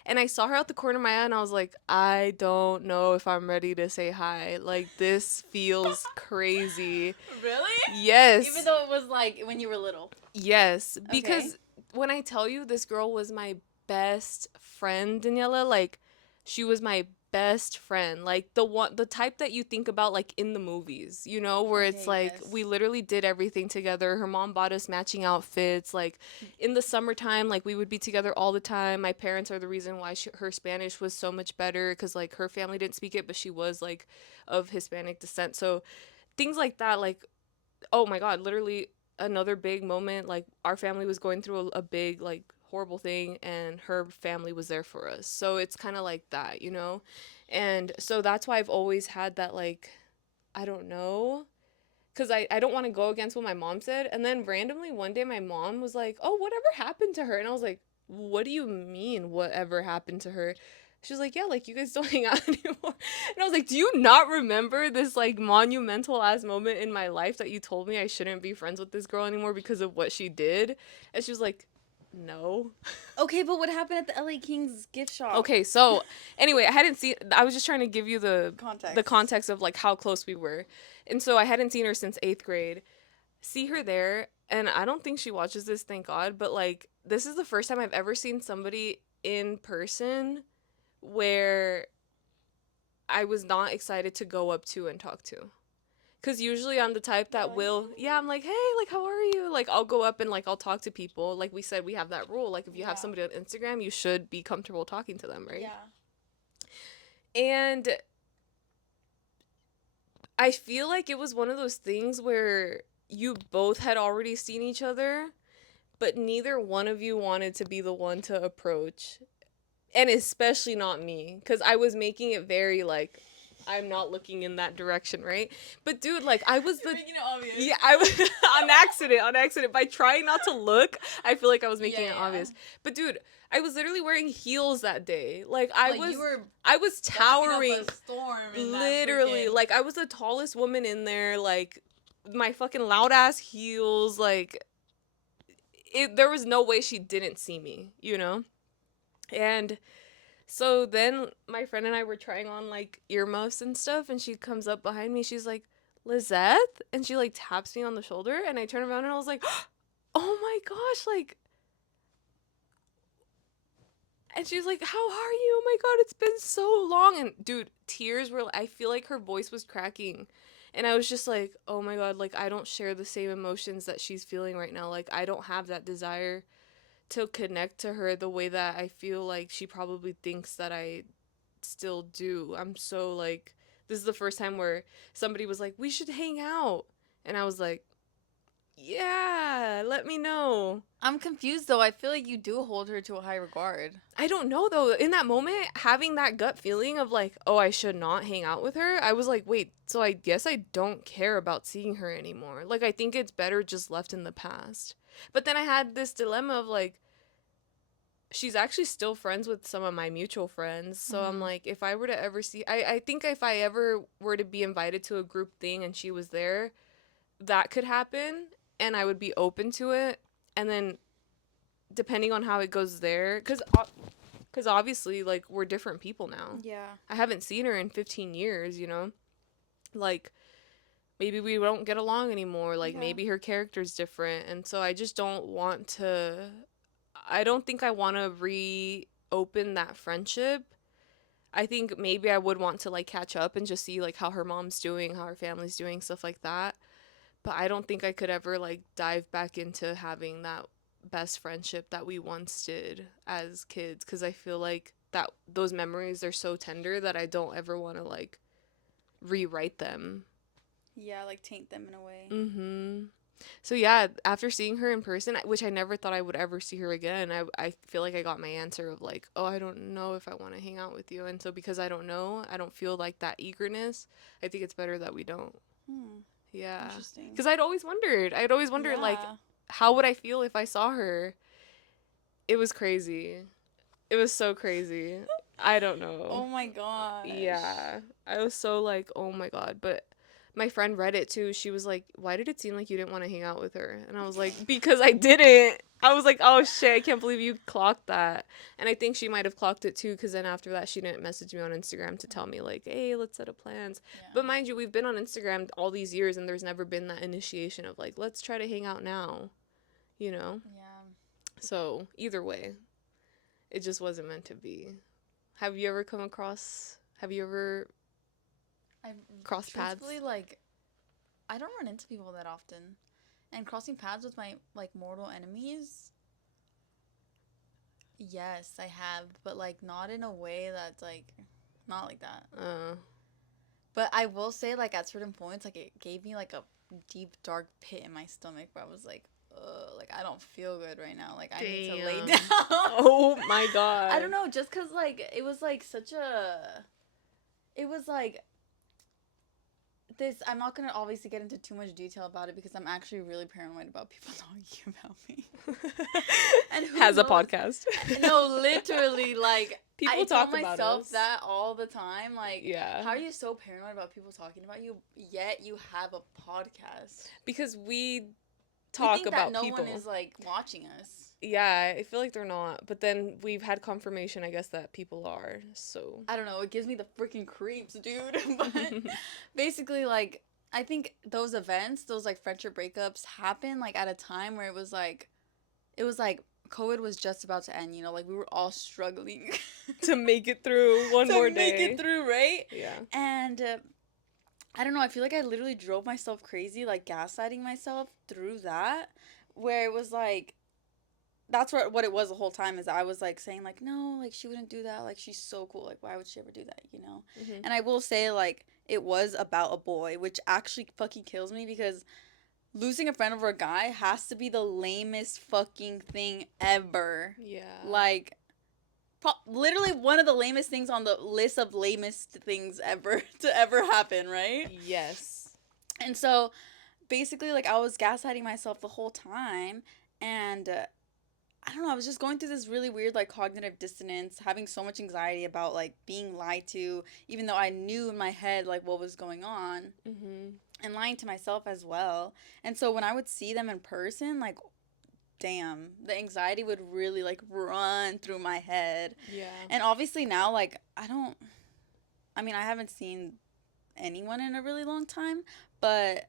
and I saw her out the corner of my eye and I was like, I don't know if I'm ready to say hi. Like, this feels crazy. Really? Even Yes. though it was like when you were little. Yes. Okay. Because when I tell you this girl was my best friend, Daniella, like, she was my best friend, like the type that you think about like in the movies, you know, where it's Okay, like yes. we literally did everything together. Her mom bought us matching outfits, like in the summertime, like we would be together all the time. My parents are the reason why her Spanish was so much better because like her family didn't speak it, but she was like of Hispanic descent, so things like that, like oh my god, literally another big moment, like our family was going through a big like horrible thing and her family was there for us, so it's kind of like that, you know. And so that's why I've always had that like I don't know, because I don't want to go against what my mom said. And then randomly one day my mom was like, oh, whatever happened to her? And I was like, what do you mean whatever happened to her? She was like, yeah, like you guys don't hang out anymore. And I was like, do you not remember this like monumental ass moment in my life that you told me I shouldn't be friends with this girl anymore because of what she did? And she was like, no. Okay, but what happened at the LA Kings gift shop? Okay, so anyway, I hadn't seen. I was just trying to give you the Context. context of like how close we were, And so I hadn't seen her since 8th grade. See her there, and I don't think she watches this, thank God, but like this is the first time I've ever seen somebody in person where I was not excited to go up to and talk to. Cause usually I'm the type that will, yeah, I'm like, hey, like, how are you? Like, I'll go up and like I'll talk to people. Like we said, we have that rule. Like, if you have somebody on Instagram, you should be comfortable talking to them, right? Yeah. And I feel like it was one of those things where you both had already seen each other, but neither one of you wanted to be the one to approach. And especially not me, because I was making it very like, I'm not looking in that direction, right? But dude, like I was the making it obvious. yeah, I was on accident by trying not to look. I feel like I was making it obvious. But dude, I was literally wearing heels that day. Like I was towering, up a storm in literally. That freaking... Like I was the tallest woman in there. Like my fucking loud ass heels. Like there was no way she didn't see me, you know. And so then my friend and I were trying on like earmuffs and stuff, and she comes up behind me. She's like, Lizeth? And she like taps me on the shoulder, and I turn around and I was like, oh my gosh, like. And she's like, how are you? Oh my God, it's been so long. And dude, tears were, I feel like her voice was cracking. And I was just like, oh my God, like I don't share the same emotions that she's feeling right now. Like I don't have that desire to connect to her the way that I feel like she probably thinks that I still do. I'm so like, this is the first time where somebody was like, we should hang out. And I was like, yeah, let me know. I'm confused though. I feel like you do hold her to a high regard. I don't know though. In that moment, having that gut feeling of like, oh, I should not hang out with her, I was like, wait, so I guess I don't care about seeing her anymore. Like, I think it's better just left in the past. But then I had this dilemma of like, she's actually still friends with some of my mutual friends. So I'm like, if I were to ever see, I think if I ever were to be invited to a group thing and she was there, that could happen and I would be open to it. And then depending on how it goes there, because obviously, like, we're different people now. Yeah. I haven't seen her in 15 years, you know? Like, maybe we don't get along anymore. Like, maybe her character's different. And so I just don't want to. I don't think I want to reopen that friendship. I think maybe I would want to, like, catch up and just see, like, how her mom's doing, how her family's doing, stuff like that. But I don't think I could ever, like, dive back into having that best friendship that we once did as kids, because I feel like that those memories are so tender that I don't ever want to like rewrite them. Yeah, like taint them in a way. So yeah, after seeing her in person, which I never thought I would ever see her again, I feel like I got my answer of like, oh, I don't know if I want to hang out with you. And so because I don't know, I don't feel like that eagerness. I think it's better that we don't. Yeah. Interesting. Because I'd always wondered, like, how would I feel if I saw her? It was crazy. It was so crazy. I don't know. Oh my God. Yeah. I was so like, oh my God. But my friend read it too. She was like, why did it seem like you didn't want to hang out with her? And I was like, because I didn't. I was like, oh shit, I can't believe you clocked that. And I think she might have clocked it too, because then after that, she didn't message me on Instagram to tell me, like, hey, let's set up plans. Yeah. But mind you, we've been on Instagram all these years, and there's never been that initiation of, like, let's try to hang out now, you know? Yeah. So either way, it just wasn't meant to be. Have you ever crossed paths? Like, I don't run into people that often. And crossing paths with my, like, mortal enemies, yes, I have. But, like, not in a way that's, like, not like that. But I will say, like, at certain points, like, it gave me, like, a deep, dark pit in my stomach where I was like, like, I don't feel good right now. Like, I need to lay down. Oh, my God. I don't know, just because, like, it was, like, it was, like, I'm not going to obviously get into too much detail about it because I'm actually really paranoid about people talking about me. And who has knows? A podcast. No, literally, like, people talk about us. I tell myself that all the time. Like, yeah. How are you so paranoid about people talking about you, yet you have a podcast? Because we talk about that people. No one is, like, watching us. Yeah, I feel like they're not. But then we've had confirmation, I guess, that people are. So I don't know. It gives me the freaking creeps, dude. But basically, like, I think those events, those like friendship breakups happen like at a time where it was like COVID was just about to end, you know, like we were all struggling To make it through one to more make it day. through, right? Yeah. And I don't know, I feel like I literally drove myself crazy, like gaslighting myself through that, where it was like, that's what it was the whole time is I was like saying like no, like she wouldn't do that, like she's so cool, like why would she ever do that, you know? Hmm. And I will say like it was about a boy, which actually fucking kills me because losing a friend over a guy has to be the lamest fucking thing ever. Yeah. Like literally one of the lamest things on the list of lamest things ever to ever happen, right? Yes. And so basically like I was gaslighting myself the whole time and I don't know, I was just going through this really weird like cognitive dissonance, having so much anxiety about like being lied to, even though I knew in my head like what was going on, Hmm. and lying to myself as well. And so when I would see them in person, like damn, the anxiety would really like run through my head. Yeah. And obviously now like I mean I haven't seen anyone in a really long time, but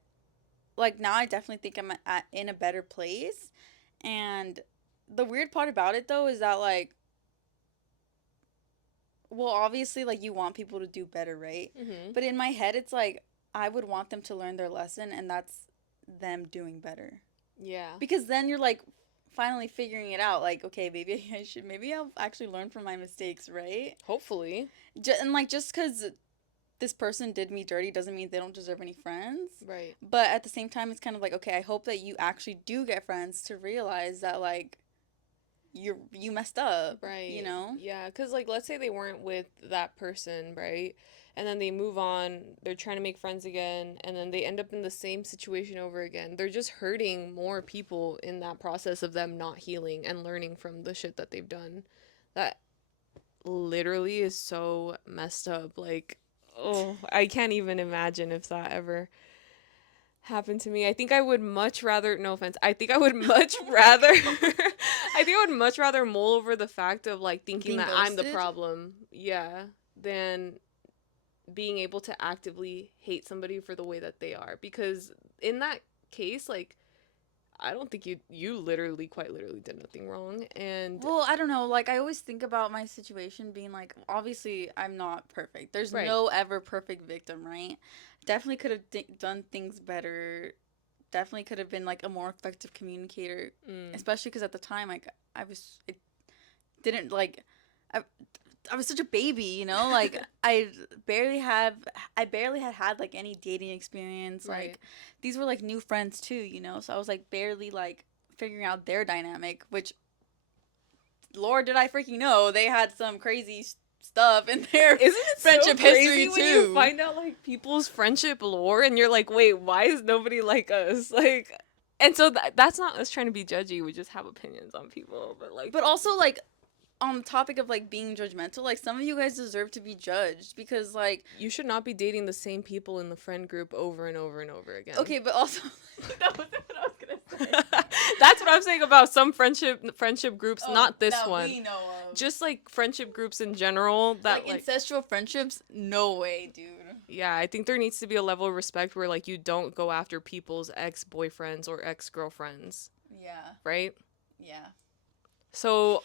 like now I definitely think I'm in a better place. And the weird part about it though is that like well obviously like you want people to do better, right? Hmm. But in my head it's like I would want them to learn their lesson and that's them doing better. Yeah. Because then you're like finally figuring it out like okay, maybe I'll actually learn from my mistakes, right? Hopefully. And like just cuz this person did me dirty doesn't mean they don't deserve any friends. Right. But at the same time, it's kind of like, okay, I hope that you actually do get friends to realize that like you messed up, you Right. know? Yeah. Because, like, let's say they weren't with that person, right? And then they move on, they're trying to make friends again, and then they end up in the same situation over again. They're just hurting more people in that process of them not healing and learning from the shit that they've done. That literally is so messed up. Like, oh, I can't even imagine if that ever happened to me. I think I would much rather, no offense, I think I would much Oh my rather, god. I think I would much rather mull over the fact of like thinking Being that I'm the ghosted? problem, yeah, than being able to actively hate somebody for the way that they are. Because in that case, like, I don't think you literally, quite literally did nothing wrong. And, Well, I don't know. Like, I always think about my situation being like, obviously, I'm not perfect. There's right. no ever perfect victim, right? Definitely could have done things better. Definitely could have been like a more effective communicator, Mm. especially because at the time, like, I didn't like I, I was such a baby, you know? Like barely have I barely had like any dating experience. Right. Like these were like new friends too, you know? So I was like barely like figuring out their dynamic, which Lord did I freaking know they had some crazy stuff in their Isn't it so friendship history crazy when you too. find out like people's friendship lore and you're like, wait, why is nobody like us? Like, and so that's not us trying to be judgy. We just have opinions on people, but like, But also like on the topic of like being judgmental, like some of you guys deserve to be judged because like you should not be dating the same people in the friend group over and over and over again. okay, but also that wasn't what I was gonna say. That's what I'm saying about some friendship groups, Oh, not this that one. we know of. Just like friendship groups in general that Like like ancestral friendships, no way, dude. yeah, I think there needs to be a level of respect where like you don't go after people's ex-boyfriends or ex-girlfriends, Yeah, right? yeah. So,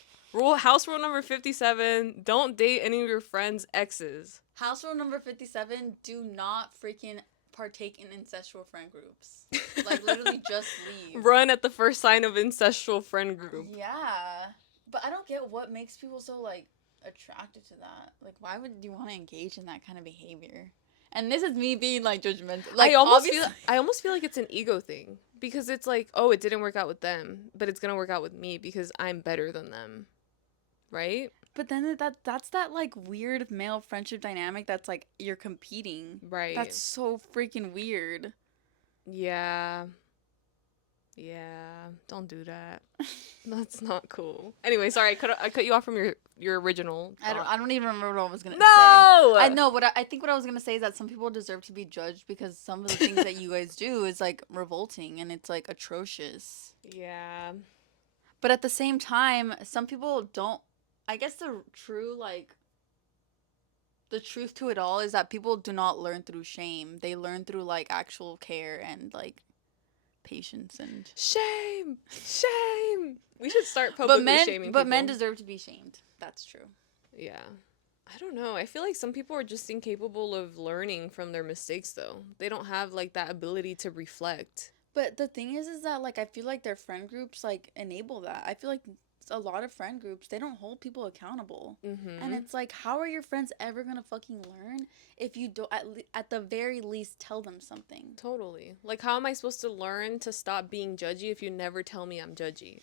house rule number 57, don't date any of your friends' exes. House rule number 57, do not freaking partake in ancestral friend groups. Like literally just leave. Run at the first sign of incestual friend group. Yeah. But I don't get what makes people so like attracted to that. Like why would you want to engage in that kind of behavior? And this is me being like judgmental. Like obviously I almost feel like it's an ego thing because it's like, oh, it didn't work out with them, but it's going to work out with me because I'm better than them. Right? but then that's that like weird male friendship dynamic that's like you're competing. Right. That's so freaking weird. Yeah. Yeah, don't do that. That's not cool. Anyway, sorry, I cut you off from your original thought. I don't even remember what I was gonna say. I No. know, but I think what I was gonna say is that some people deserve to be judged because some of the things that you guys do is like revolting and it's like atrocious. Yeah. But at the same time, some people don't. I guess the true like the truth to it all is that people do not learn through shame. They learn through like actual care and like patience and Shame, shame. We should start but publicly shaming men people. deserve to be shamed. That's true. Yeah. I don't know. I feel like some people are just incapable of learning from their mistakes though. They don't have like that ability to reflect. But the thing is that like I feel like their friend groups like enable that. I feel like a lot of friend groups they don't hold people accountable, and Mhm. it's like how are your friends ever gonna fucking learn if you don't at the very least tell them something? Totally. Like how am I supposed to learn to stop being judgy if you never tell me I'm judgy?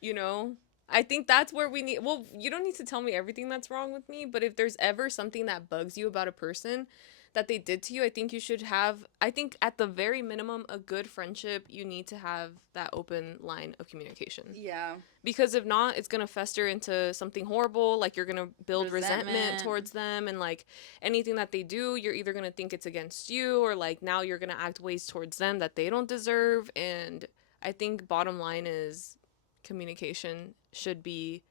You know? I think that's where we need, well, you don't need to tell me everything that's wrong with me, but if there's ever something that bugs you about a person that they did to you, I think you should have, I think at the very minimum, a good friendship, you need to have that open line of communication. Yeah, Because if not, it's going to fester into something horrible. Like you're going to build resentment resentment. towards them. And like anything that they do, you're either going to think it's against you or like now you're going to act ways towards them that they don't deserve. And I think bottom line is communication should be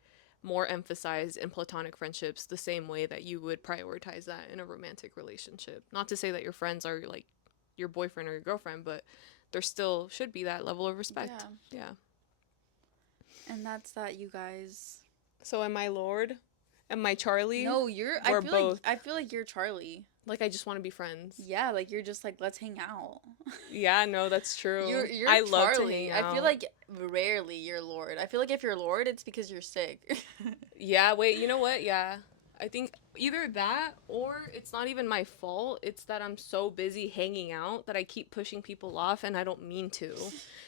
more emphasized in platonic friendships the same way that you would prioritize that in a romantic relationship. Not to say that your friends are like your boyfriend or your girlfriend, but there still should be that level of respect. Yeah, Yeah. and that's that, you guys. So am I Lord? Am I Charlie? No, you're. We're both. I feel like you're Charlie. Like I just want to be friends. Yeah, like you're just like let's hang out. Yeah, no, that's true. You're I love to Charlie. hang I feel out. like rarely you're Lord. I feel like if you're Lord, it's because you're sick. Yeah, wait, you know what? Yeah. I think either that or it's not even my fault. It's that I'm so busy hanging out that I keep pushing people off and I don't mean to.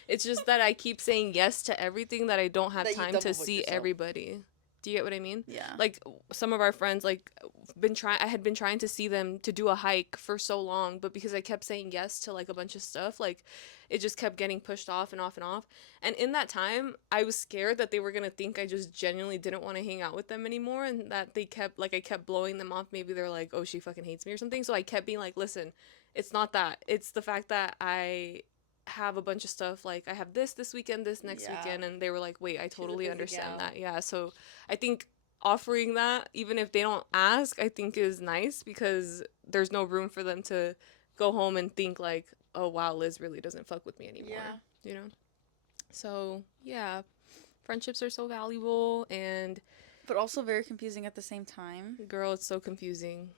It's just that I keep saying yes to everything that I don't have That you time to double book see yourself. everybody. Do you get what I mean? Yeah. Like some of our friends like I had been trying to see them to do a hike for so long, but because I kept saying yes to like a bunch of stuff, like it just kept getting pushed off and off and off. And in that time, I was scared that they were going to think I just genuinely didn't want to hang out with them anymore and that they kept like I kept blowing them off. Maybe they're like, "Oh, she fucking hates me" or something. So I kept being like, "Listen, it's not that. It's the fact that I have a bunch of stuff like I have this weekend, this next Yeah. weekend." And they were like, "Wait, I She's a totally busy understand gal. that." Yeah. So I think offering that even if they don't ask, I think is nice because there's no room for them to go home and think like, "Oh wow, Liz really doesn't fuck with me anymore." Yeah. You know? So, yeah, friendships are so valuable and But also very confusing at the same time. girl, it's so confusing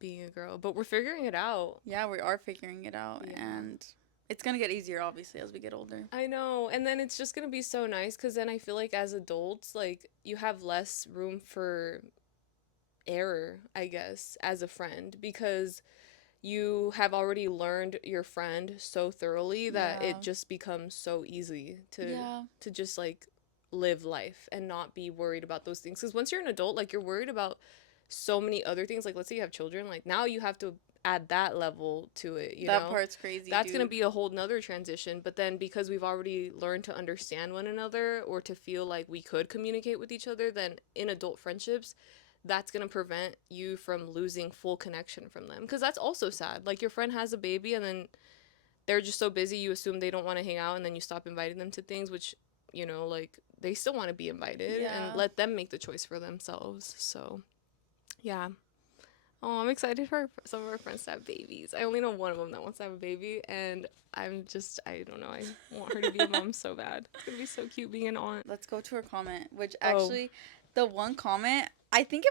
being a girl, but we're figuring it out. Yeah, we are figuring it out, Yeah. and it's gonna get easier obviously as we get older. I know. And then it's just going to be so nice cuz then I feel like as adults, like you have less room for error, I guess, as a friend because you have already learned your friend so thoroughly that Yeah. it just becomes so easy Yeah. to just like live life and not be worried about those things because once you're an adult like you're worried about so many other things like let's say you have children like now you have to add that level to it, you That know. part's crazy, That's going to dude. be a whole nother transition, but then because we've already learned to understand one another or to feel like we could communicate with each other, then in adult friendships that's going to prevent you from losing full connection from them because that's also sad. Like your friend has a baby and then they're just so busy you assume they don't want to hang out and then you stop inviting them to things which, you know, like they still want to be invited and Yeah. let them make the choice for themselves. So, yeah. Oh, I'm excited for some of our friends to have babies. I only know one of them that wants to have a baby and I don't know. I want her to be a mom so bad. It's going to be so cute being an aunt. Let's go to her comment, which Oh, actually, the one comment, I think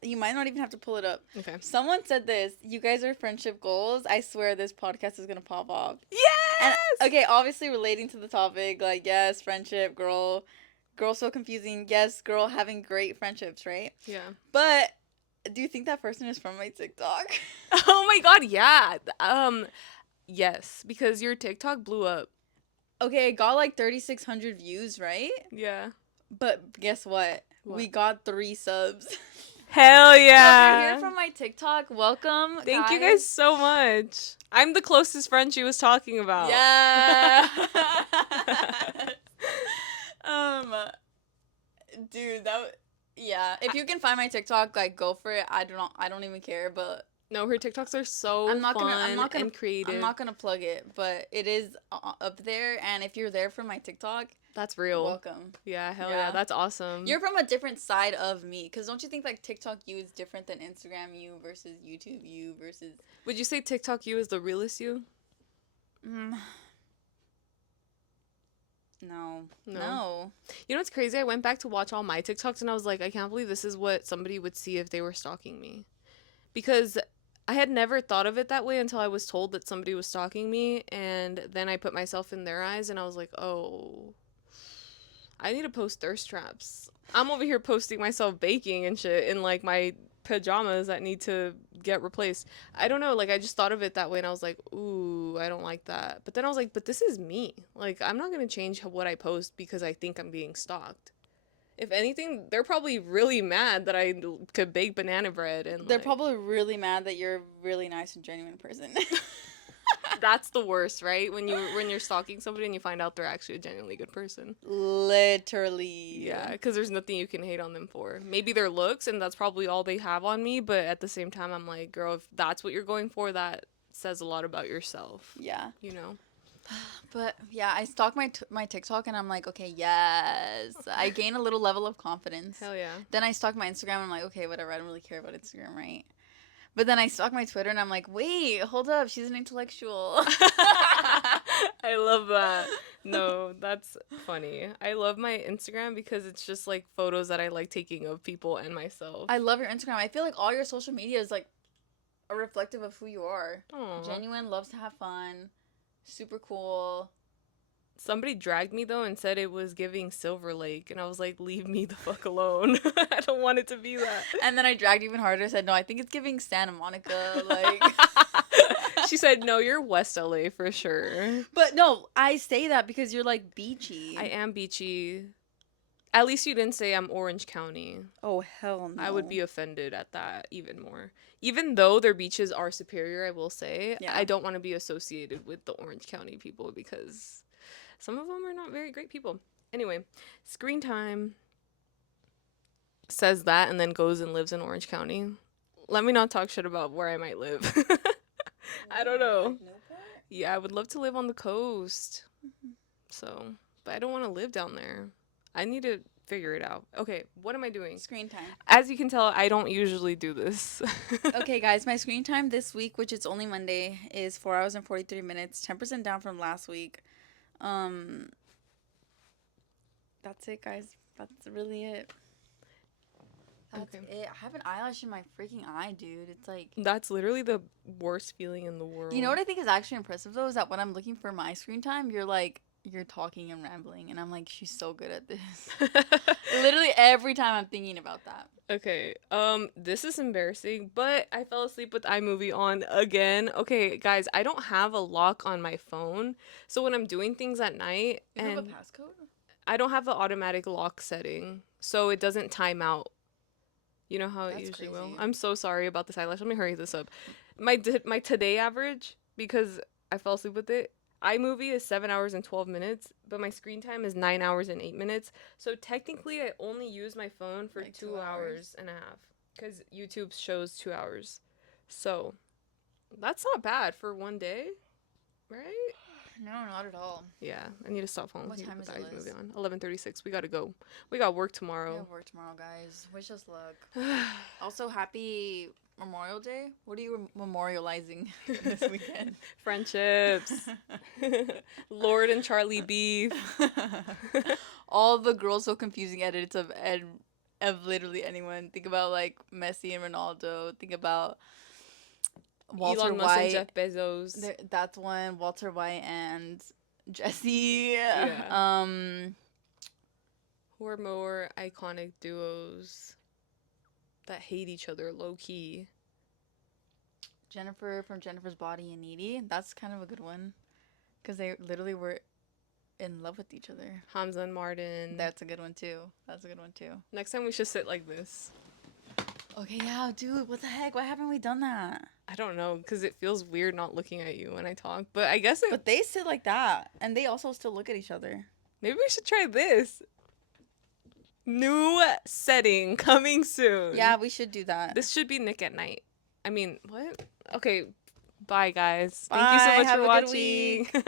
you might not even have to pull it up. okay. Someone said this, you guys are friendship goals. I swear this podcast is going to pop off. Yes! And, okay, obviously relating to the topic, like, yes, friendship, girl so confusing. Yes, girl having great friendships, right? Yeah. But do you think that person is from my TikTok? Oh my god, yeah. Yes, because your TikTok blew up. Okay, it got like 3,600 views, right? Yeah. But guess what? What? We got 3 subs. Hell So if you're yeah. here from my TikTok, welcome. Thank you guys so much. I'm the closest friend she was talking about. Yeah. um, dude, yeah. If you can find my TikTok, like go for it. I don't even care, but No, her TikToks are so I'm not gonna I'm fun not gonna and I'm creative. not gonna plug it, but it is up there. And if you're there for my TikTok, That's real. welcome. Yeah, hell yeah, Yeah. that's awesome. You're from a different side of me, because don't you think like TikTok you is different than Instagram you versus YouTube you versus. Would you say TikTok you is the realest you? Mm, no. No. No. You know what's crazy? I went back to watch all my TikToks and I was like, I can't believe this is what somebody would see if they were stalking me. Because I had never thought of it that way until I was told that somebody was stalking me. And then I put myself in their eyes and I was like, oh, I need to post thirst traps. I'm over here posting myself baking and shit in like my pajamas that need to get replaced. I don't know, like I just thought of it that way and I was like, ooh, I don't like that. But then I was like, but this is me. Like I'm not going to change what I post because I think I'm being stalked. If anything, they're probably really mad that I could bake banana bread and They're like probably really mad that you're a really nice and genuine person. that's the worst, right? When you're stalking somebody and you find out they're actually a genuinely good person. Literally. Yeah, because there's nothing you can hate on them for. Maybe their looks, and that's probably all they have on me. But at the same time, I'm like, girl, if that's what you're going for, that says a lot about yourself. Yeah. You know? But yeah, I stalk my TikTok and I'm like, okay, yes. I gain a little level of confidence. Hell yeah. Then I stalk my Instagram and I'm like, okay, whatever. I don't really care about Instagram, right? But then I stalk my Twitter and I'm like, wait, hold up. She's an intellectual. I love that. No, that's funny. I love my Instagram because it's just like photos that I like taking of people and myself. I love your Instagram. I feel like all your social media is like a reflective of who you are. Aw. Genuine, loves to have fun, super cool. Somebody dragged me though and said it was giving Silver Lake, and I was like, leave me the fuck alone. I don't want it to be that. And then I dragged even harder. Said no, I think it's giving Santa Monica. Like, She said, no, you're West LA for sure. but no, I say that because you're like beachy. I am beachy. At least you didn't say I'm Orange County. Oh hell no. I would be offended at that even more. Even though their beaches are superior, I will say, Yeah. I don't want to be associated with the Orange County people because some of them are not very great people. Anyway, screen time says that and then goes and lives in Orange County. Let me not talk shit about where I might live. I don't know. Yeah, I would love to live on the coast. So, but I don't want to live down there. I need to figure it out. Okay, what am I doing? Screen time. As you can tell, I don't usually do this. Okay, guys, my screen time this week, which is only Monday, is 4 hours and 43 minutes, 10% down from last week. That's it, guys. That's really it. That's Okay. it. I have an eyelash in my freaking eye, dude. It's like, That's literally the worst feeling in the world. you know what I think is actually impressive though is that when I'm looking for my screen time, you're talking and rambling, and I'm like, she's so good at this. Literally every time I'm thinking about that. Okay, this is embarrassing, but I fell asleep with iMovie on again. Okay, guys, I don't have a lock on my phone, so when I'm doing things at night, You have a and passcode? I don't have the automatic lock setting, so it doesn't time out. You know how it That's usually will. crazy. I'm so sorry about this eyelash. Let me hurry this up. My today average, because I fell asleep with it, iMovie is 7 hours and 12 minutes, but my screen time is 9 hours and 8 minutes. So technically, I only use my phone for Like 2 2 hours and a half because YouTube shows 2 hours. So that's not bad for one day, right? No, not at all. Yeah, I need to stop falling What asleep time with is the it, eyes Liz? movie on. 11:36. We gotta go. We got work We tomorrow. have work tomorrow, guys. Wish us luck. Also, happy Memorial Day. What are you memorializing this weekend? Friendships. Lord and Charlie beef. All the girls so confusing edits of literally anyone. Think about like Messi and Ronaldo. Think about Walter Elon Musk and White. Jeff Bezos. That's one. Walter White and Jesse. Yeah. Who are more iconic duos that hate each other low key? Jennifer from Jennifer's Body and Needy. That's kind of a good one. Because they literally were in love with each other. Hamza and Martin. That's a good one too. That's a good one too. Next time we should sit like this. Okay, yeah, dude. What the heck? Why haven't we done that? I don't know, because it feels weird not looking at you when I talk. But I guess But they sit like that. And they also still look at each other. maybe we should try this. New setting coming soon. Yeah, we should do that. This should be Nick at night. I mean, what? Okay, bye guys. Thank you so Bye. much Have for a good watching. week.